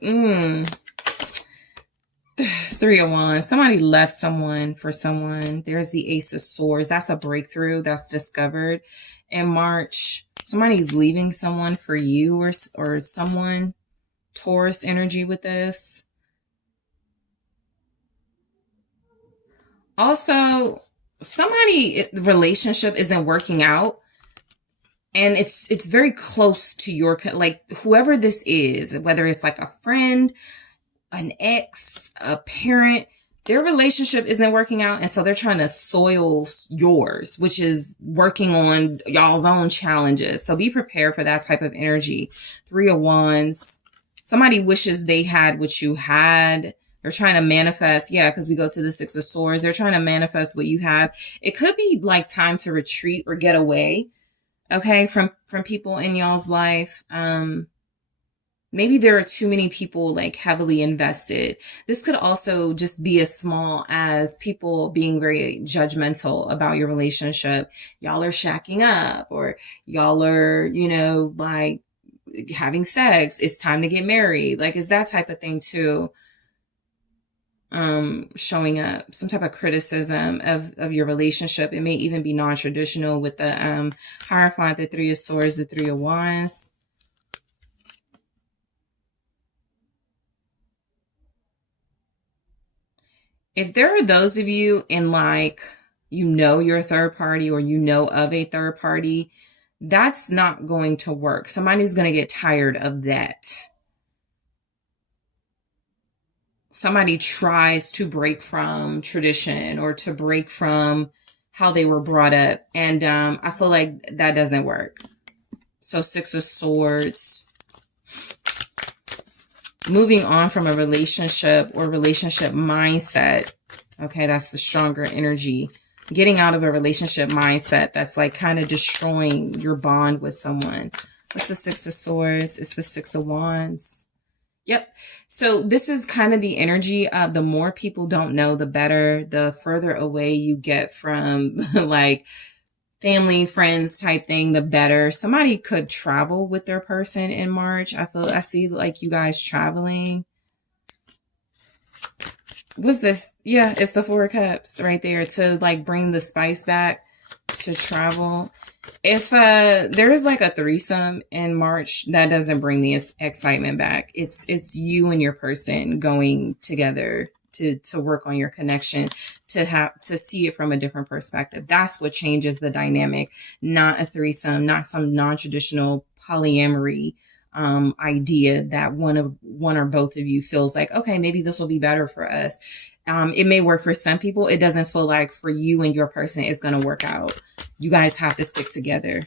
Three of Wands. Somebody left someone for someone. There's the Ace of Swords. That's a breakthrough that's discovered in March. Somebody's leaving someone for you or someone. Taurus energy with this. Also, somebody relationship isn't working out, and it's very close to your, like whoever this is, whether it's like a friend, an ex, a parent, their relationship isn't working out. And so they're trying to soil yours, which is working on y'all's own challenges. So be prepared for that type of energy. Three of Wands. Somebody wishes they had what you had. They're trying to manifest. Yeah, because we go to the Six of Swords. They're trying to manifest what you have. It could be like time to retreat or get away. Okay. From people in y'all's life. Maybe there are too many people like heavily invested. This could also just be as small as people being very judgmental about your relationship. Y'all are shacking up, or y'all are, you know, like having sex. It's time to get married. Like, it's that type of thing too. Showing up, some type of criticism of your relationship. It may even be non-traditional with the Hierophant, the Three of Swords, the Three of Wands. If there are those of you in like, you know, you're a third party or you know of a third party, that's not going to work. Somebody's going to get tired of that. Somebody tries to break from tradition or to break from how they were brought up. And I feel like that doesn't work. So 6 of Swords. Moving on from a relationship or relationship mindset. Okay, that's the stronger energy. Getting out of a relationship mindset that's like kind of destroying your bond with someone. What's the 6 of Swords? It's the 6 of Wands. Yep. So this is kind of the energy of the more people don't know, the better, the further away you get from like family, friends type thing, the better. Somebody could travel with their person in March. I see like you guys traveling. What's this? Yeah, it's the 4 of Cups right there to like bring the spice back, to travel. If there is like a threesome in March, that doesn't bring the excitement back. It's you and your person going together to work on your connection, to see it from a different perspective. That's what changes the dynamic, not a threesome, not some non-traditional polyamory idea that one or both of you feels like, okay, maybe this will be better for us. It may work for some people. It doesn't feel like for you and your person it's going to work out. You guys have to stick together.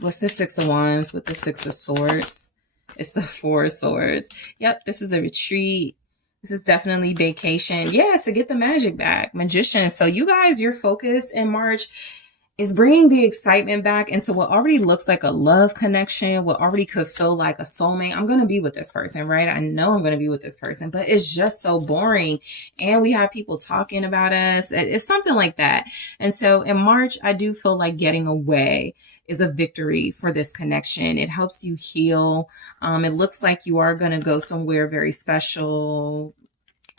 What's the 6 of Wands with the 6 of Swords? It's the 4 of Swords. Yep, this is a retreat. This is definitely vacation. Yeah, to get the magic back. Magician. So you guys, your focus in March is bringing the excitement back into what already looks like a love connection, what already could feel like a soulmate. I'm going to be with this person, right? I know I'm going to be with this person, but it's just so boring. And we have people talking about us. It's something like that. And so in March, I do feel like getting away is a victory for this connection. It helps you heal. It looks like you are going to go somewhere very special,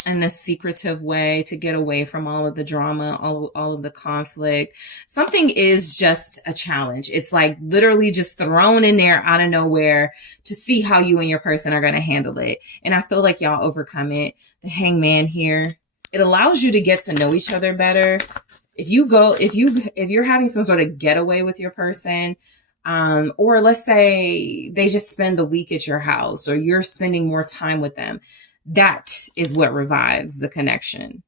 in a secretive way, to get away from all of the drama, all of the conflict. Something is just a challenge. It's like literally just thrown in there out of nowhere to see how you and your person are going to handle it. And I feel like y'all overcome it. The Hangman here, it allows you to get to know each other better. If you're having some sort of getaway with your person, or let's say they just spend the week at your house, or you're spending more time with them, that is what revives the connection.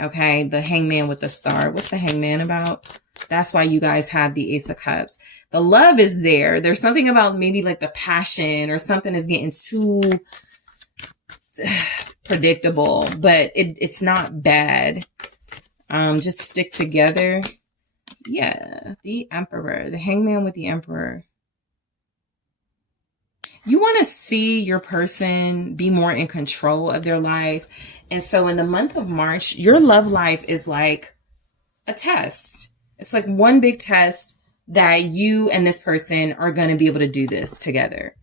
Okay, the Hangman with the Star. What's the Hangman about? That's why you guys have the Ace of Cups. The love is there. There's something about maybe like the passion or something is getting too predictable, but it's not bad. Just stick together. Yeah, the Emperor. The Hangman with the Emperor. You want to see your person be more in control of their life. And so in the month of March, your love life is like a test. It's like one big test that you and this person are going to be able to do this together.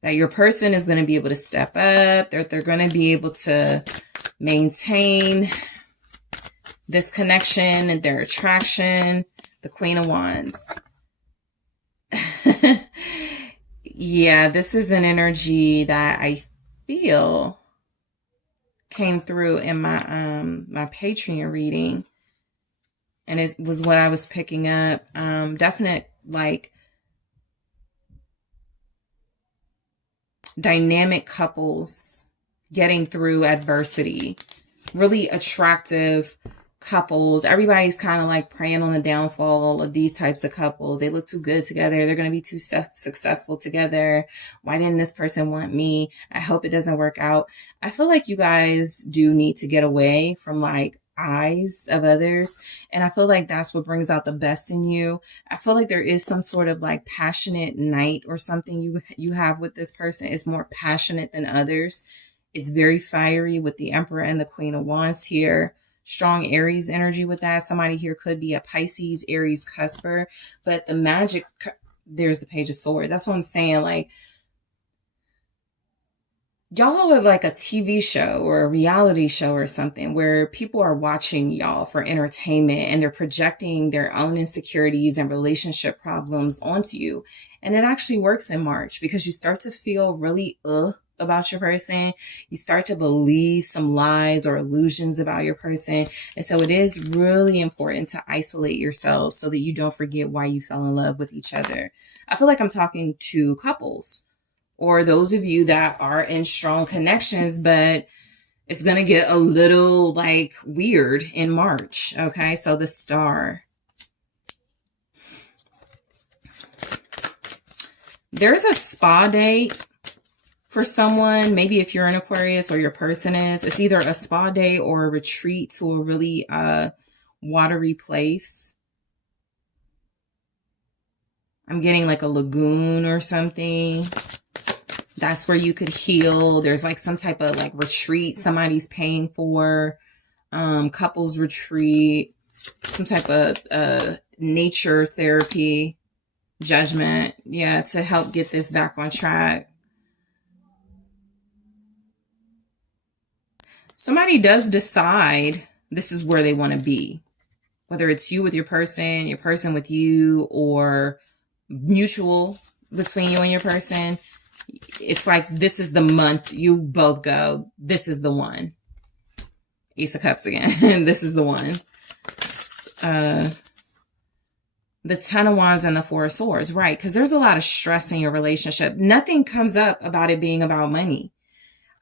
That your person is going to be able to step up. They're going to be able to maintain this connection and their attraction. The Queen of Wands. Yeah, this is an energy that I feel came through in my my Patreon reading, and it was what I was picking up. Definite like dynamic couples getting through adversity, really attractive couples. Everybody's kind of like preying on the downfall of these types of couples. They look too good together. They're going to be too successful together. Why didn't this person want me? I hope it doesn't work out. I feel like you guys do need to get away from like eyes of others. And I feel like that's what brings out the best in you. I feel like there is some sort of like passionate night or something you have with this person. It's more passionate than others. It's very fiery with the Emperor and the Queen of Wands here. Strong Aries energy with that. Somebody here could be a Pisces, Aries, cusper. But the magic, there's the Page of Swords. That's what I'm saying. Like, y'all are like a TV show or a reality show or something where people are watching y'all for entertainment and they're projecting their own insecurities and relationship problems onto you. And it actually works in March because you start to feel really about your person. You start to believe some lies or illusions about your person. And so it is really important to isolate yourself so that you don't forget why you fell in love with each other. I feel like I'm talking to couples or those of you that are in strong connections, but it's going to get a little like weird in March. Okay. So the Star. There's a spa date for someone. Maybe if you're an Aquarius or your person is, it's either a spa day or a retreat to a really watery place. I'm getting like a lagoon or something. That's where you could heal. There's like some type of like retreat somebody's paying for, couples retreat, some type of nature therapy, judgment. Yeah, to help get this back on track. Somebody does decide this is where they want to be, whether it's you with your person with you, or mutual between you and your person. It's like, this is the month you both go, this is the one. Ace of Cups again. This is the one. The Ten of Wands and the Four of Swords, right? Because there's a lot of stress in your relationship. Nothing comes up about it being about money.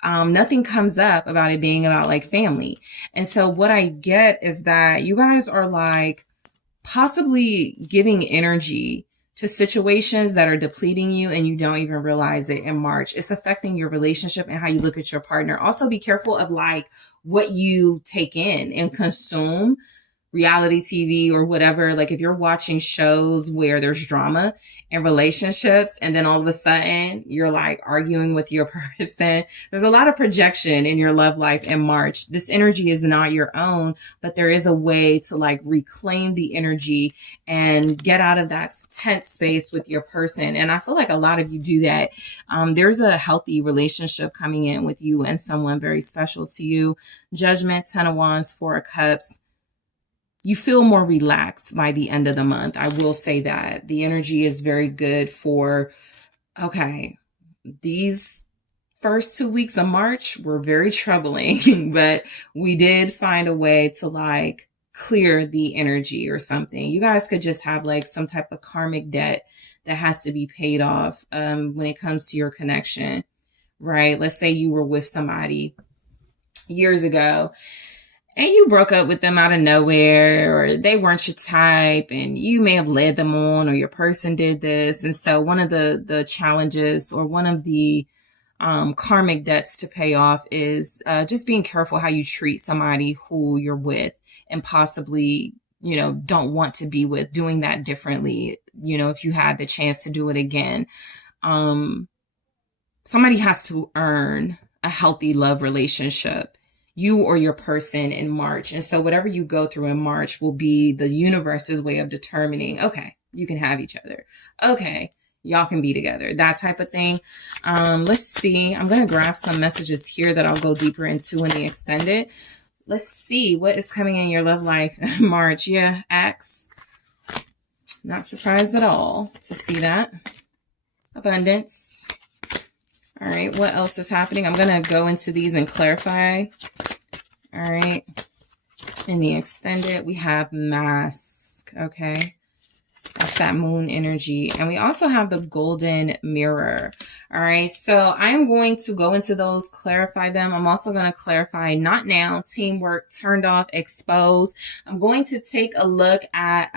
Nothing comes up about it being about like family. And so what I get is that you guys are like possibly giving energy to situations that are depleting you and you don't even realize it in March. It's affecting your relationship and how you look at your partner. Also be careful of like what you take in and consume. Reality TV or whatever. Like if you're watching shows where there's drama and relationships and then all of a sudden you're like arguing with your person, there's a lot of projection in your love life in March. This energy is not your own, but there is a way to like reclaim the energy and get out of that tense space with your person. And I feel like a lot of you do that. There's a healthy relationship coming in with you and someone very special to you. Judgment, Ten of Wands, Four of Cups. You feel more relaxed by the end of the month. I will say that. The energy is very good for, okay, these first 2 weeks of March were very troubling, but we did find a way to like clear the energy or something. You guys could just have like some type of karmic debt that has to be paid off when it comes to your connection, right? Let's say you were with somebody years ago and you broke up with them out of nowhere, or they weren't your type and you may have led them on, or your person did this. And so one of the challenges or one of the karmic debts to pay off is just being careful how you treat somebody who you're with and possibly, you know, don't want to be with, doing that differently. You know, if you had the chance to do it again, somebody has to earn a healthy love relationship, you or your person, in March. And so whatever you go through in March will be the universe's way of determining, okay, you can have each other. Okay, y'all can be together. That type of thing. Let's see. I'm going to grab some messages here that I'll go deeper into in the extended. Let's see what is coming in your love life in March. Yeah, Axe. Not surprised at all to see that. Abundance. All right, what else is happening? I'm going to go into these and clarify. All right. In the extended, we have Mask. Okay. That's that moon energy. And we also have the golden mirror. All right. So I'm going to go into those, clarify them. I'm also going to clarify not now, teamwork, turned off, exposed. I'm going to take a look at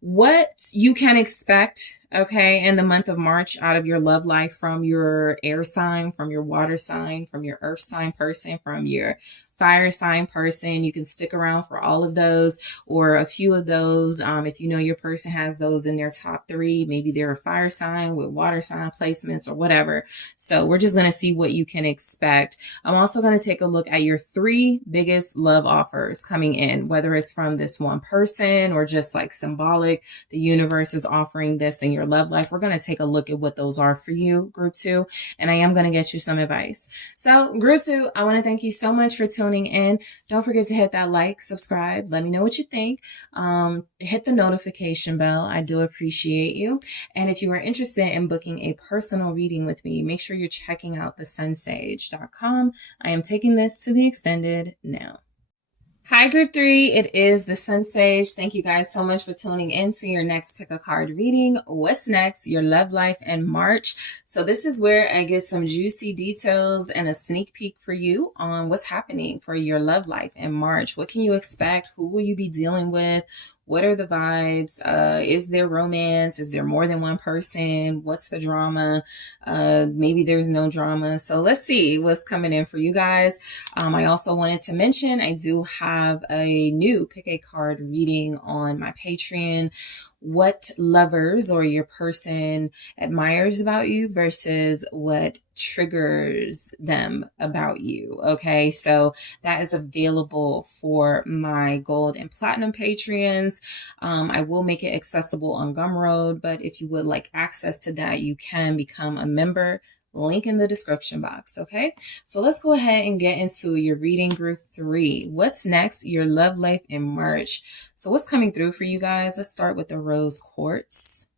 what you can expect, okay, in the month of March out of your love life from your air sign, from your water sign, from your earth sign person, from your fire sign person. You can stick around for all of those or a few of those. If you know your person has those in their top 3, maybe they're a fire sign with water sign placements or whatever. So we're just going to see what you can expect. I'm also going to take a look at your 3 biggest love offers coming in, whether it's from this one person or just like symbolic like the universe is offering this in your love life. We're going to take a look at what those are for you, group 2, and I am going to get you some advice. So group 2, I want to thank you so much for tuning in. Don't forget to hit that like, subscribe, let me know what you think. Hit the notification bell. I do appreciate you. And if you are interested in booking a personal reading with me, make sure you're checking out TheSunSage.com. I am taking this to the extended now. Hi, group 3. It is the SunSage. Thank you guys so much for tuning in to your next pick a card reading. What's next? Your love life in March. So this is where I get some juicy details and a sneak peek for you on what's happening for your love life in March. What can you expect? Who will you be dealing with? What are the vibes? Is there romance? Is there more than one person? What's the drama? Maybe there's no drama. So let's see what's coming in for you guys. I also wanted to mention I do have a new pick a card reading on my Patreon. What lovers or your person admires about you versus what triggers them about you. Okay, so that is available for my gold and platinum Patreons. I will make it accessible on Gumroad, but if you would like access to that, you can become a member. Link in the description box. Okay, so let's go ahead and get into your reading, group 3. What's next? Your love life in March. So what's coming through for you guys? Let's start with the rose quartz.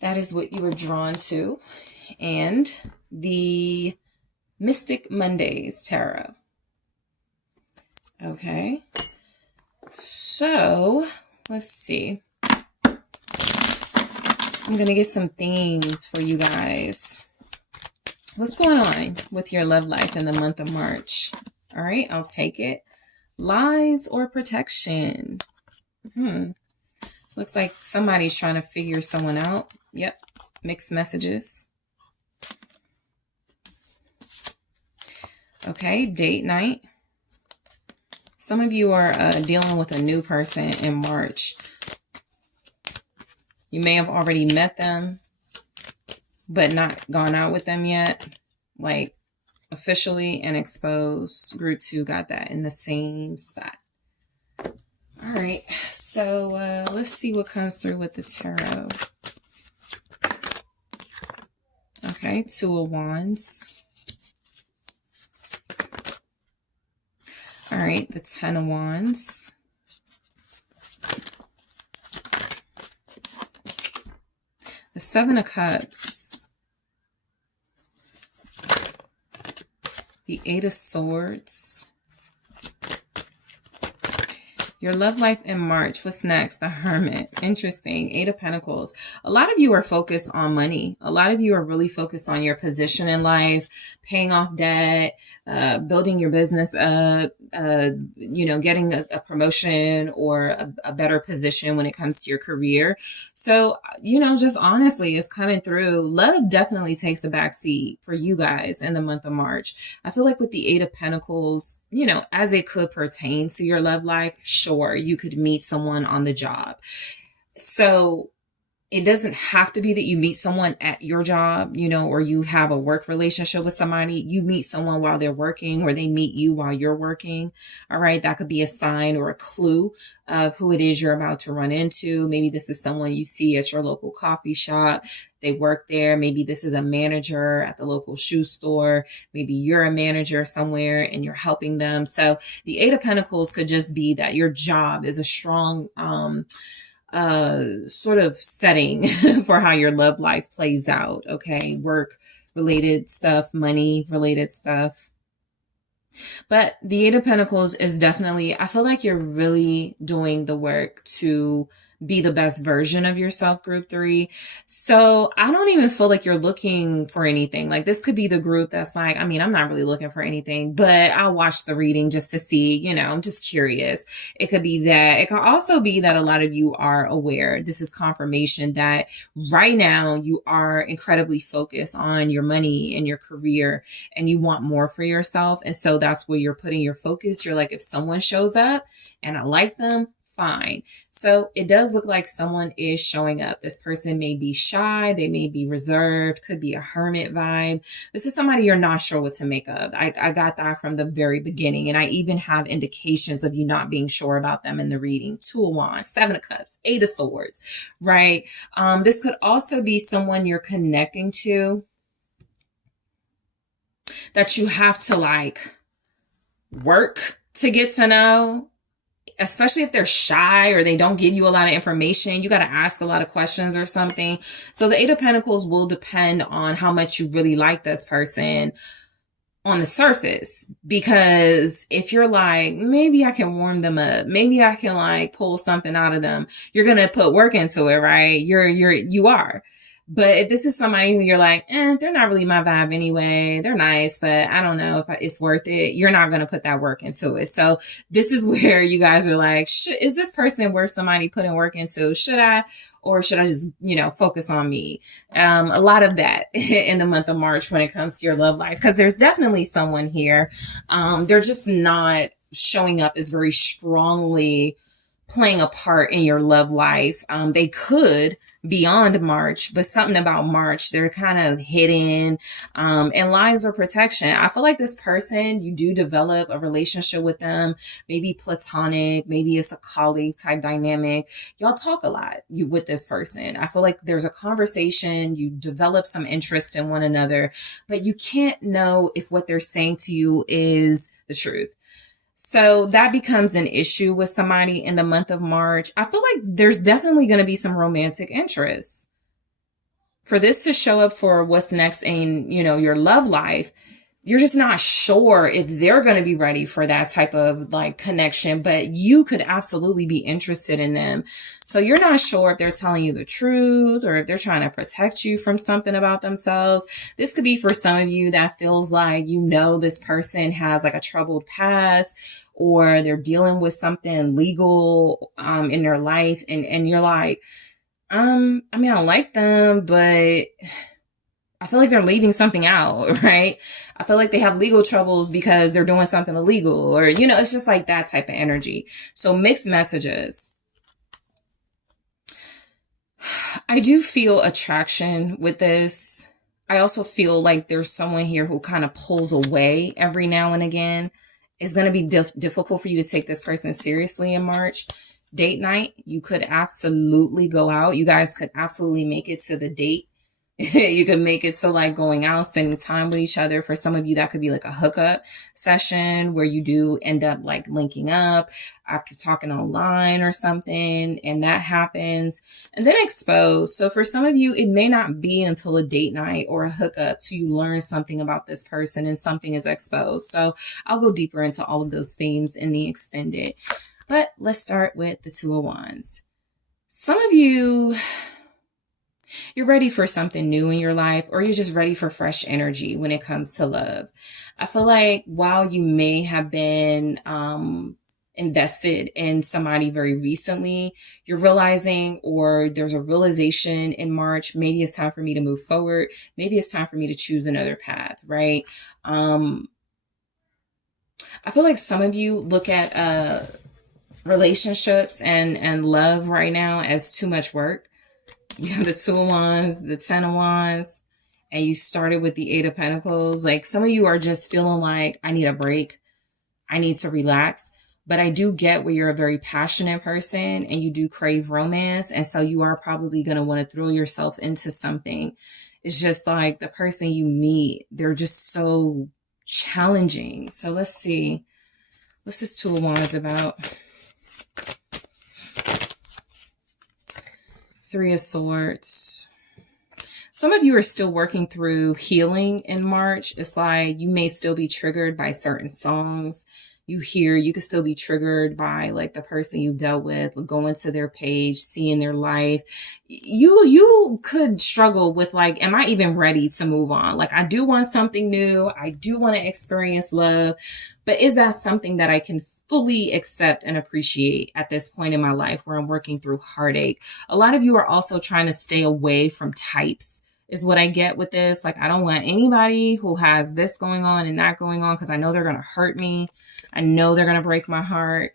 That is what you were drawn to. And the Mystic Mondays Tarot. Okay, so let's see. I'm going to get some themes for you guys. What's going on with your love life in the month of March? All right, I'll take it. Lies or protection? Looks like somebody's trying to figure someone out. Yep, mixed messages. Okay, date night. Some of you are dealing with a new person in March. You may have already met them, but not gone out with them yet. Like officially and exposed. Group 2 got that in the same spot. All right, so let's see what comes through with the tarot. Okay, 2 of Wands. All right, the 10 of Wands. The 7 of Cups. The 8 of Swords. Your love life in March. What's next? The Hermit. Interesting. 8 of Pentacles. A lot of you are focused on money. A lot of you are really focused on your position in life, paying off debt, building your business up, getting a promotion or a better position when it comes to your career. So, just honestly, it's coming through. Love definitely takes a back seat for you guys in the month of March. I feel like with the 8 of Pentacles, as it could pertain to your love life, sure, you could meet someone on the job. So it doesn't have to be that you meet someone at your job, or you have a work relationship with somebody. You meet someone while they're working, or they meet you while you're working. All right. That could be a sign or a clue of who it is you're about to run into. Maybe this is someone you see at your local coffee shop. They work there. Maybe this is a manager at the local shoe store. Maybe you're a manager somewhere and you're helping them. So the 8 of Pentacles could just be that your job is a strong, sort of setting for how your love life plays out. Okay. Work related stuff, money related stuff. But the 8 of Pentacles is definitely, I feel like you're really doing the work to be the best version of yourself, group 3. So I don't even feel like you're looking for anything. Like this could be the group that's like, I'm not really looking for anything, but I'll watch the reading just to see, I'm just curious. It could be that. It could also be that a lot of you are aware. This is confirmation that right now you are incredibly focused on your money and your career and you want more for yourself. And so that's where you're putting your focus. You're like, if someone shows up and I like them, fine. So it does look like someone is showing up. This person may be shy. They may be reserved. Could be a hermit vibe. This is somebody you're not sure what to make of. I got that from the very beginning. And I even have indications of you not being sure about them in the reading. 2 of Wands, 7 of Cups, 8 of Swords, right? This could also be someone you're connecting to that you have to like work to get to know, especially if they're shy or they don't give you a lot of information. You got to ask a lot of questions or something. So the 8 of Pentacles will depend on how much you really like this person on the surface, because if you're like, maybe I can warm them up, maybe I can like pull something out of them, you're going to put work into it, right? You are. But if this is somebody who you're like, they're not really my vibe anyway, they're nice, but I don't know if it's worth it, you're not going to put that work into it. So this is where you guys are like, is this person worth somebody putting work into? Should I? Or should I just, focus on me? A lot of that in the month of March when it comes to your love life, because there's definitely someone here. They're just not showing up as very strongly playing a part in your love life. They could beyond March, but something about March, they're kind of hidden, and lies or protection. I feel like this person, you do develop a relationship with them, maybe platonic, maybe it's a colleague type dynamic. Y'all talk a lot with this person. I feel like there's a conversation, you develop some interest in one another, but you can't know if what they're saying to you is the truth. So that becomes an issue with somebody in the month of March. I feel like there's definitely going to be some romantic interest. For this to show up for what's next in, your love life, you're just not sure if they're going to be ready for that type of like connection, but you could absolutely be interested in them. So you're not sure if they're telling you the truth or if they're trying to protect you from something about themselves. This could be for some of you that feels like, this person has like a troubled past, or they're dealing with something legal, in their life. And you're like, I like them, but I feel like they're leaving something out, right? I feel like they have legal troubles because they're doing something illegal, or, it's just like that type of energy. So mixed messages. I do feel attraction with this. I also feel like there's someone here who kind of pulls away every now and again. It's going to be difficult for you to take this person seriously in March. Date night, you could absolutely go out. You guys could absolutely make it to the date. You could make it to like going out, spending time with each other. For some of you, that could be like a hookup session where you do end up like linking up after talking online or something, and that happens. And then expose. So for some of you, it may not be until a date night or a hookup till you learn something about this person and something is exposed. So I'll go deeper into all of those themes in the extended. But let's start with the 2 of Wands. Some of you, you're ready for something new in your life, or you're just ready for fresh energy when it comes to love. I feel like while you may have been invested in somebody very recently, you're realizing, or there's a realization in March, maybe it's time for me to move forward. Maybe it's time for me to choose another path, right? I feel like some of you look at relationships and love right now as too much work. You have the 2 of Wands, the 10 of Wands, and you started with the 8 of Pentacles. Like some of you are just feeling like, I need a break. I need to relax. But I do get where you're a very passionate person and you do crave romance. And so you are probably going to want to throw yourself into something. It's just like the person you meet, they're just so challenging. So let's see. What's this 2 of Wands about? 3 of Swords. Some of you are still working through healing in March. It's like you may still be triggered by certain songs you hear. You could still be triggered by like the person you dealt with, going to their page, seeing their life. You could struggle with like, am I even ready to move on? Like I do want something new. I do want to experience love, but is that something that I can fully accept and appreciate at this point in my life where I'm working through heartache? A lot of you are also trying to stay away from types, is what I get with this. Like, I don't want anybody who has this going on and that going on, because I know they're going to hurt me. I know they're going to break my heart.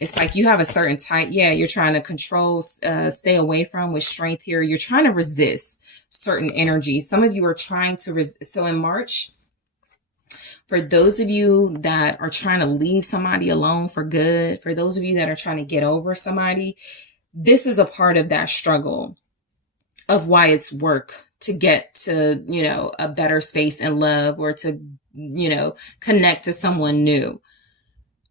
It's like you have a certain type. Yeah, you're trying to control, stay away from with strength here. You're trying to resist certain energies. Some of you are trying to resist. So in March, for those of you that are trying to leave somebody alone for good, for those of you that are trying to get over somebody, this is a part of that struggle of why it's work to get to, you know, a better space in love, or to, you know, connect to someone new.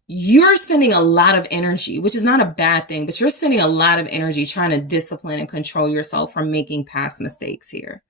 You're spending a lot of energy, which is not a bad thing, but you're spending a lot of energy trying to discipline and control yourself from making past mistakes here.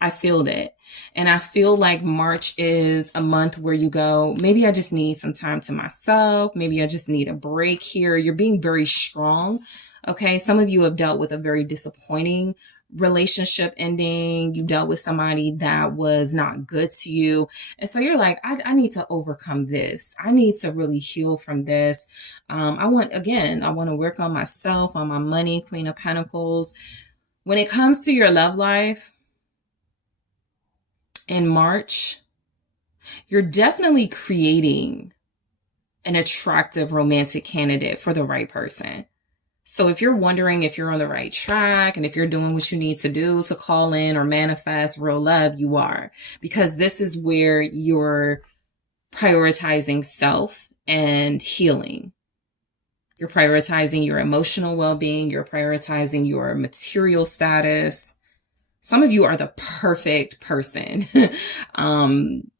I feel that. And I feel like March is a month where you go, maybe I just need some time to myself. Maybe I just need a break here. You're being very strong. Okay. Some of you have dealt with a very disappointing relationship ending. You dealt with somebody that was not good to you. And so you're like, I need to overcome this. I need to really heal from this. I want to work on myself, on my money, Queen of Pentacles. When it comes to your love life in March, you're definitely creating an attractive romantic candidate for the right person. So if you're wondering if you're on the right track and if you're doing what you need to do to call in or manifest real love, you are. Because this is where you're prioritizing self and healing. You're prioritizing your emotional well-being. You're prioritizing your material status. Some of you are the perfect person,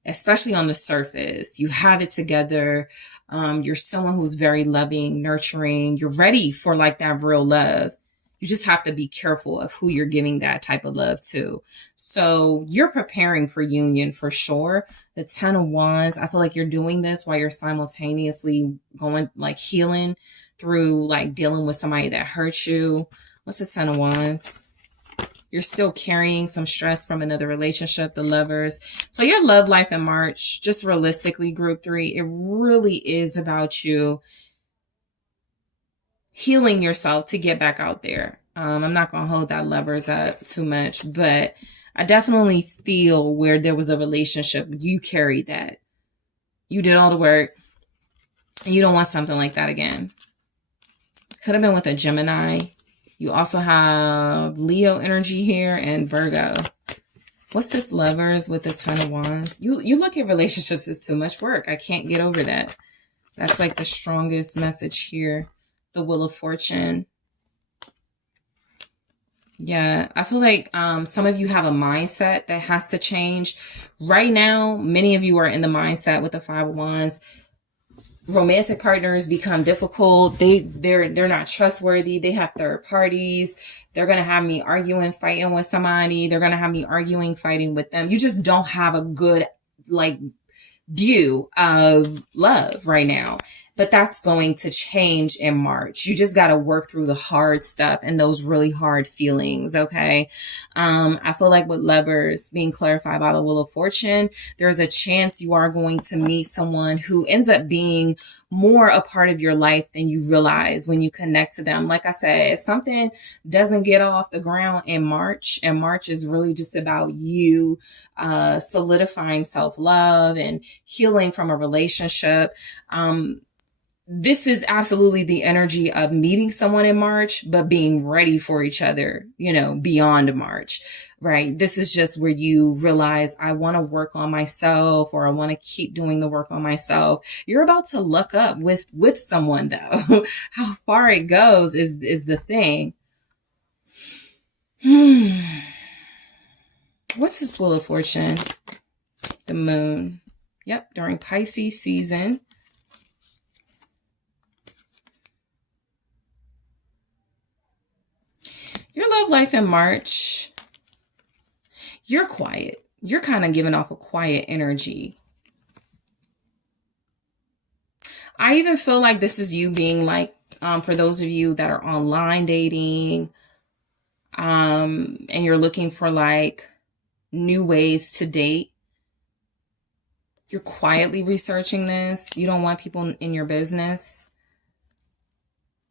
especially on the surface. You have it together. You're someone who's very loving, nurturing. You're ready for like that real love. You just have to be careful of who you're giving that type of love to. So you're preparing for union for sure. The 10 of Wands, I feel like you're doing this while you're simultaneously going like healing through like dealing with somebody that hurt you. What's the 10 of Wands? You're still carrying some stress from another relationship, the Lovers. So your love life in March, just realistically, group 3, it really is about you healing yourself to get back out there. I'm not going to hold that Lovers up too much, but I definitely feel where there was a relationship, you carried that. You did all the work. And you don't want something like that again. Could have been with a Gemini. You also have Leo energy here and Virgo. What's this Lovers with the 10 of Wands? You look at relationships as too much work. I can't get over that. That's like the strongest message here. The Wheel of Fortune. Yeah, I feel like some of you have a mindset that has to change. Right now, many of you are in the mindset with the 5 of Wands. Romantic partners become difficult. They're not trustworthy. They have third parties. They're going to have me arguing, fighting with somebody. They're going to have me arguing, fighting with them. You just don't have a good like view of love right now. But that's going to change in March. You just got to work through the hard stuff and those really hard feelings, okay? I feel like with Lovers being clarified by the Wheel of Fortune, there's a chance you are going to meet someone who ends up being more a part of your life than you realize when you connect to them. Like I said, if something doesn't get off the ground in March, and March is really just about you solidifying self-love and healing from a relationship, this is absolutely the energy of meeting someone in March, but being ready for each other, you know, beyond March, right? This is just where you realize I want to work on myself, or I want to keep doing the work on myself. You're about to look up with someone though. How far it goes is the thing. What's this Wheel of Fortune? The Moon. Yep, during Pisces season. Your love life in March, you're quiet. You're kind of giving off a quiet energy. I even feel like this is you being like, for those of you that are online dating, and you're looking for like new ways to date. You're quietly researching this. You don't want people in your business.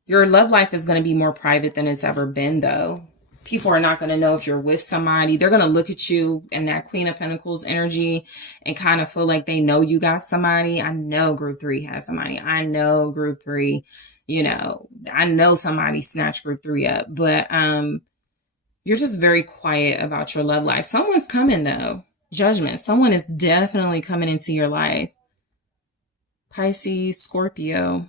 Your love life is going to be more private than it's ever been, though. People are not going to know if you're with somebody. They're going to look at you in that Queen of Pentacles energy and kind of feel like they know you got somebody. I know group 3 has somebody. I know group 3, you know, I know somebody snatched group 3 up, but you're just very quiet about your love life. Someone's coming though. Judgment. Someone is definitely coming into your life. Pisces, Scorpio.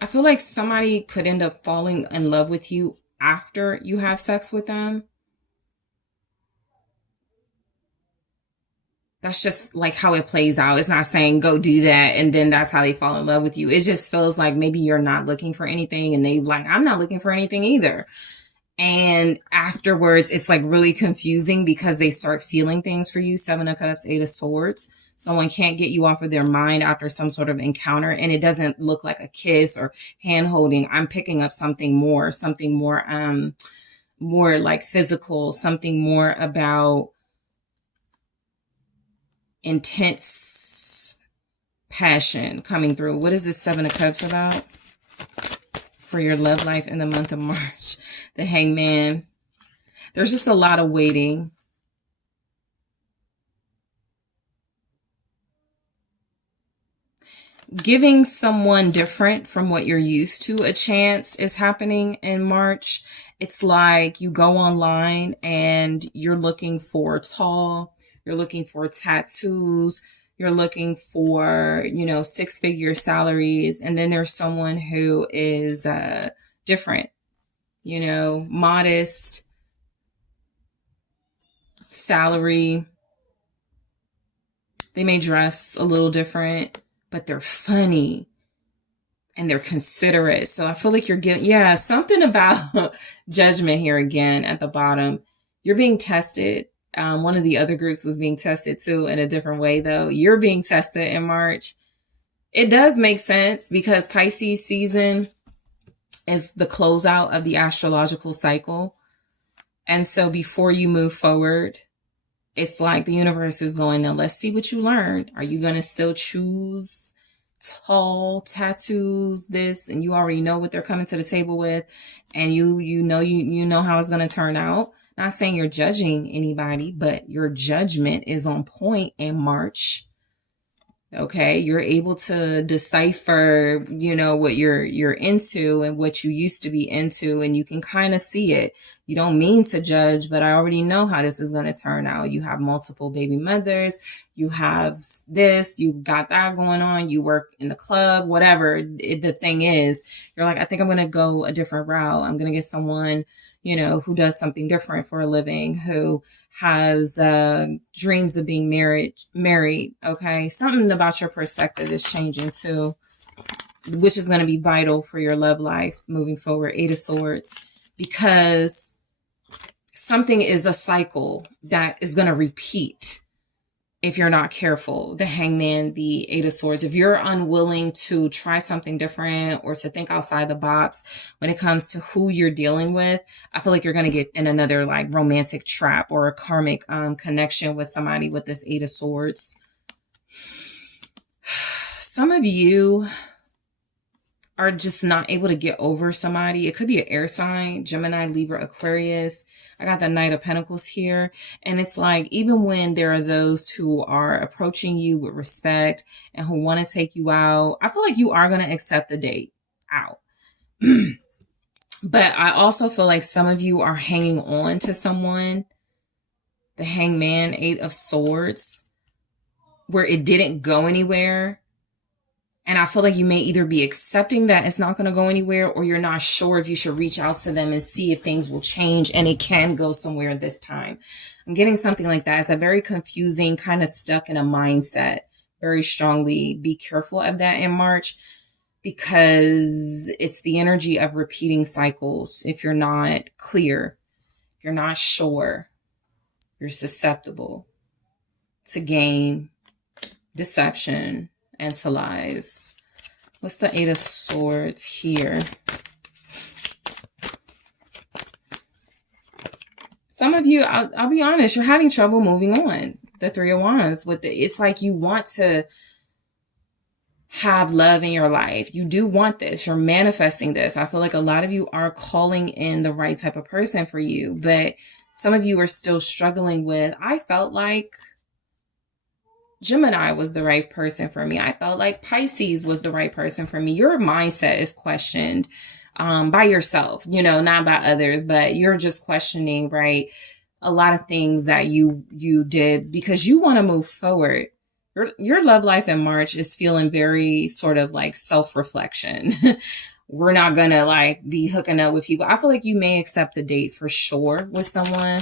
I feel like somebody could end up falling in love with you after you have sex with them. That's just like how it plays out. It's not saying go do that and then that's how they fall in love with you. It just feels like maybe you're not looking for anything and they like, I'm not looking for anything either. And afterwards, it's like really confusing because they start feeling things for you. 7 of Cups, 8 of Swords. Someone can't get you off of their mind after some sort of encounter. And it doesn't look like a kiss or hand holding. I'm picking up something more like physical, something more about intense passion coming through. What is this 7 of Cups about for your love life in the month of March? The Hangman. There's just a lot of waiting. Giving someone different from what you're used to a chance is happening in March. It's like you go online and you're looking for tall, you're looking for tattoos, you're looking for, you know, 6-figure salaries. And then there's someone who is different, you know, modest salary. They may dress a little different, but they're funny and they're considerate. So I feel like you're getting, yeah, something about Judgment here again at the bottom. You're being tested. One of the other groups was being tested too in a different way though. You're being tested in March. It does make sense because Pisces season is the closeout of the astrological cycle. And so before you move forward, it's like the universe is going, now let's see what you learned. Are you going to still choose tall tattoos, this, and you already know what they're coming to the table with, and you know how it's going to turn out? Not saying you're judging anybody, but your judgment is on point in March. Okay, you're able to decipher, you know, what you're into and what you used to be into, and you can kind of see it. You don't mean to judge, but I already know how this is going to turn out. You have multiple baby mothers, you have this, you got that going on, you work in the club, whatever. The thing is, you're like, I think I'm going to go a different route. I'm going to get someone, you know, who does something different for a living, who has dreams of being married. Okay, something about your perspective is changing too, which is going to be vital for your love life moving forward. 8 of Swords, because something is a cycle that is going to repeat if you're not careful. The Hangman, the 8 of Swords. If you're unwilling to try something different or to think outside the box when it comes to who you're dealing with, I feel like you're going to get in another like romantic trap or a karmic connection with somebody with this 8 of Swords. Some of you are just not able to get over somebody. It could be an air sign, Gemini, Libra, Aquarius. I got the Knight of Pentacles here. And it's like, even when there are those who are approaching you with respect and who want to take you out, I feel like you are going to accept a date out. But I also feel like some of you are hanging on to someone. The Hangman, 8 of Swords, where it didn't go anywhere. And I feel like you may either be accepting that it's not going to go anywhere, or you're not sure if you should reach out to them and see if things will change and it can go somewhere this time. I'm getting something like that. It's a very confusing, kind of stuck in a mindset. Very strongly be careful of that in March, because it's the energy of repeating cycles. If you're not clear, if you're not sure, you're susceptible to game, deception, and to lies. What's the 8 of Swords here? Some of you, I'll be honest, you're having trouble moving on. The Three of Wands with it's like you want to have love in your life. You do want this. You're manifesting this. I feel like a lot of you are calling in the right type of person for you, but some of you are still struggling with, I felt like Gemini was the right person for me. I felt like Pisces was the right person for me. Your mindset is questioned by yourself, not by others, but you're just questioning, right? A lot of things that you did because you want to move forward. Your love life in March is feeling very sort of like self-reflection. We're not going to like be hooking up with people. I feel like you may accept a date for sure with someone.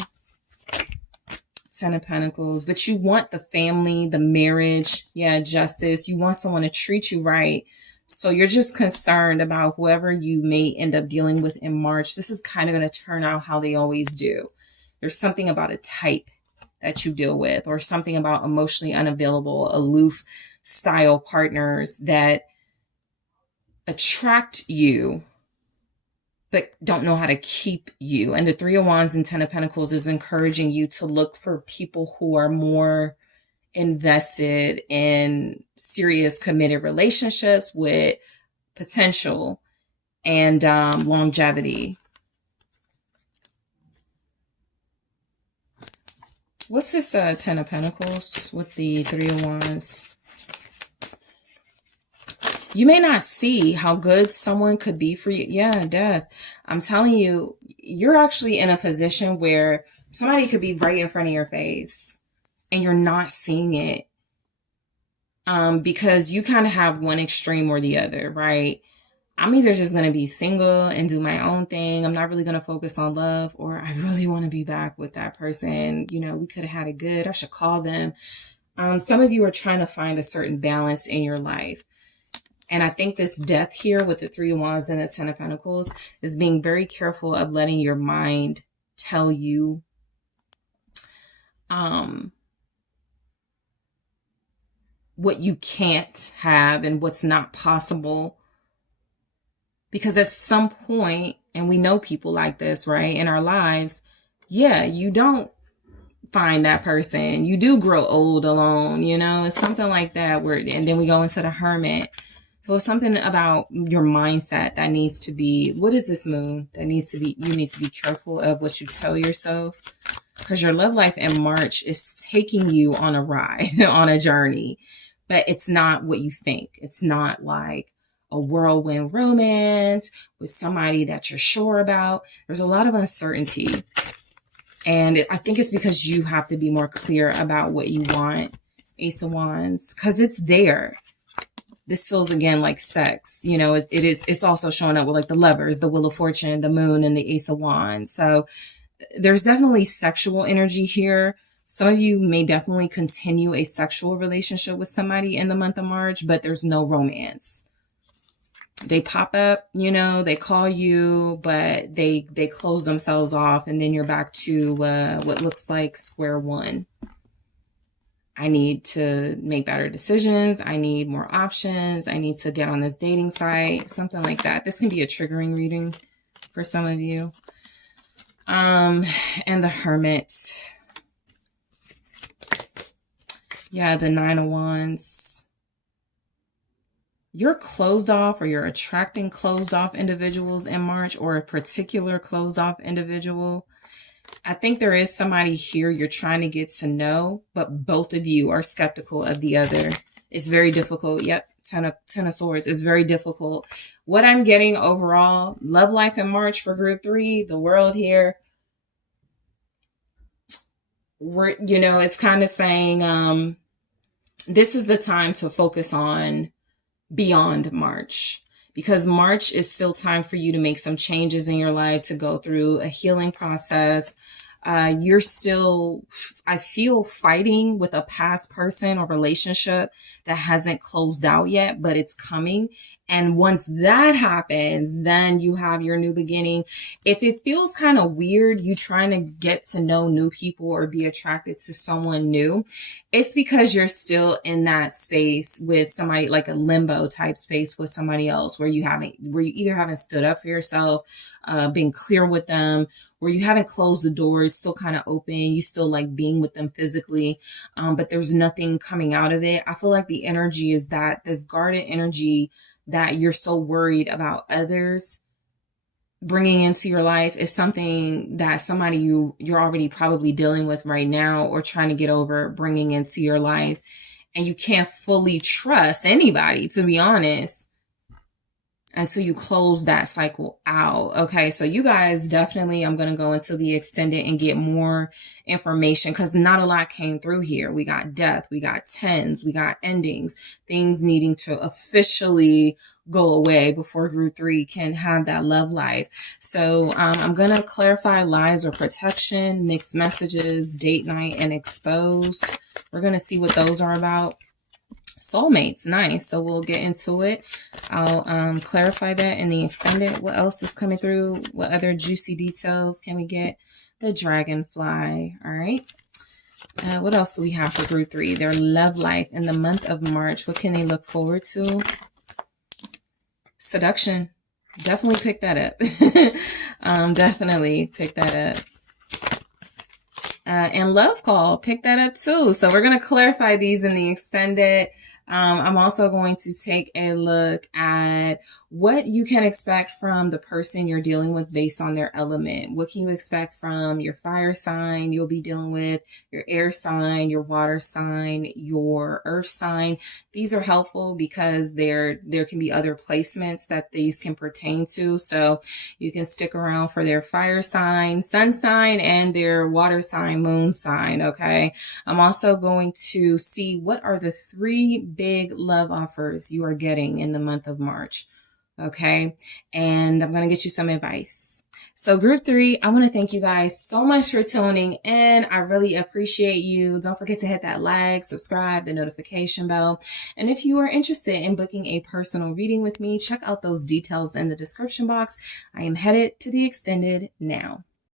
Ten of Pentacles, but you want the family, the marriage, justice. You want someone to treat you right. So you're just concerned about whoever you may end up dealing with in March. This is kind of going to turn out how they always do. There's something about a type that you deal with, or something about emotionally unavailable, aloof style partners that attract you but don't know how to keep you. And the Three of Wands and Ten of Pentacles is encouraging you to look for people who are more invested in serious committed relationships with potential and longevity. What's this Ten of Pentacles with the Three of Wands? You may not see how good someone could be for you. Yeah, death. I'm telling you, you're actually in a position where somebody could be right in front of your face and you're not seeing it. Because you kind of have one extreme or the other, right? I'm either just going to be single and do my own thing. I'm not really going to focus on love, or I really want to be back with that person. We could have had it good. I should call them. Some of you are trying to find a certain balance in your life. And I think this death here with the Three of Wands and the Ten of Pentacles is being very careful of letting your mind tell you what you can't have and what's not possible. Because at some point, and we know people like this, right, in our lives, you don't find that person. You do grow old alone, it's something like that. And then we go into the Hermit. So it's something about your mindset that needs to be, what is this moon? You need to be careful of what you tell yourself, because your love life in March is taking you on a ride, on a journey, but it's not what you think. It's not like a whirlwind romance with somebody that you're sure about. There's a lot of uncertainty. And I think it's because you have to be more clear about what you want. Ace of Wands, because it's there. This feels again like sex, it's also showing up with like the Lovers, the Wheel of Fortune, the Moon, and the Ace of Wands. So there's definitely sexual energy here. Some of you may definitely continue a sexual relationship with somebody in the month of March, but there's no romance. They pop up, they call you, but they close themselves off, and then you're back to what looks like square one. I need to make better decisions. I need more options. I need to get on this dating site, something like that. This can be a triggering reading for some of you. And the Hermit. The Nine of Wands. You're closed off, or you're attracting closed off individuals in March, or a particular closed off individual. I think there is somebody here you're trying to get to know, but both of you are skeptical of the other. It's very difficult. Yep, Ten of Swords. It's very difficult. What I'm getting overall, love life in March for group 3, the world here. It's kind of saying this is the time to focus on beyond March. Because March is still time for you to make some changes in your life, to go through a healing process. You're still, I feel, fighting with a past person or relationship that hasn't closed out yet, but it's coming. And once that happens, then you have your new beginning. If it feels kind of weird, you trying to get to know new people or be attracted to someone new, it's because you're still in that space with somebody, like a limbo type space with somebody else, where you either haven't stood up for yourself, been clear with them, where you haven't closed the door, it's still kind of open, you still like being with them physically, but there's nothing coming out of it. I feel like the energy is that this guarded energy that you're so worried about others bringing into your life is something that somebody you're already probably dealing with right now or trying to get over bringing into your life. And you can't fully trust anybody, to be honest, until you close that cycle out. Okay, so you guys definitely, I'm going to go into the extended and get more information because not a lot came through here. We got death, we got tens, we got endings, things needing to officially go away before group 3 can have that love life. So I'm going to clarify lies or protection, mixed messages, date night, and exposed. We're going to see what those are about. Soulmates, nice. So we'll get into it. I'll clarify that in the extended. What else is coming through? What other juicy details can we get? The dragonfly. All right. What else do we have for group 3? Their love life in the month of March. What can they look forward to? Seduction. Definitely pick that up. Definitely pick that up. And love call, pick that up too. So we're going to clarify these in the extended. I'm also going to take a look at what you can expect from the person you're dealing with based on their element. What can you expect from your fire sign you'll be dealing with, your air sign, your water sign, your earth sign? These are helpful because there can be other placements that these can pertain to. So you can stick around for their fire sign, sun sign, and their water sign, moon sign. Okay. I'm also going to see what are the 3 big love offers you are getting in the month of March. Okay. And I'm going to get you some advice. So group 3, I want to thank you guys so much for tuning in. I really appreciate you. Don't forget to hit that like, subscribe, the notification bell. And if you are interested in booking a personal reading with me, check out those details in the description box. I am headed to the extended now.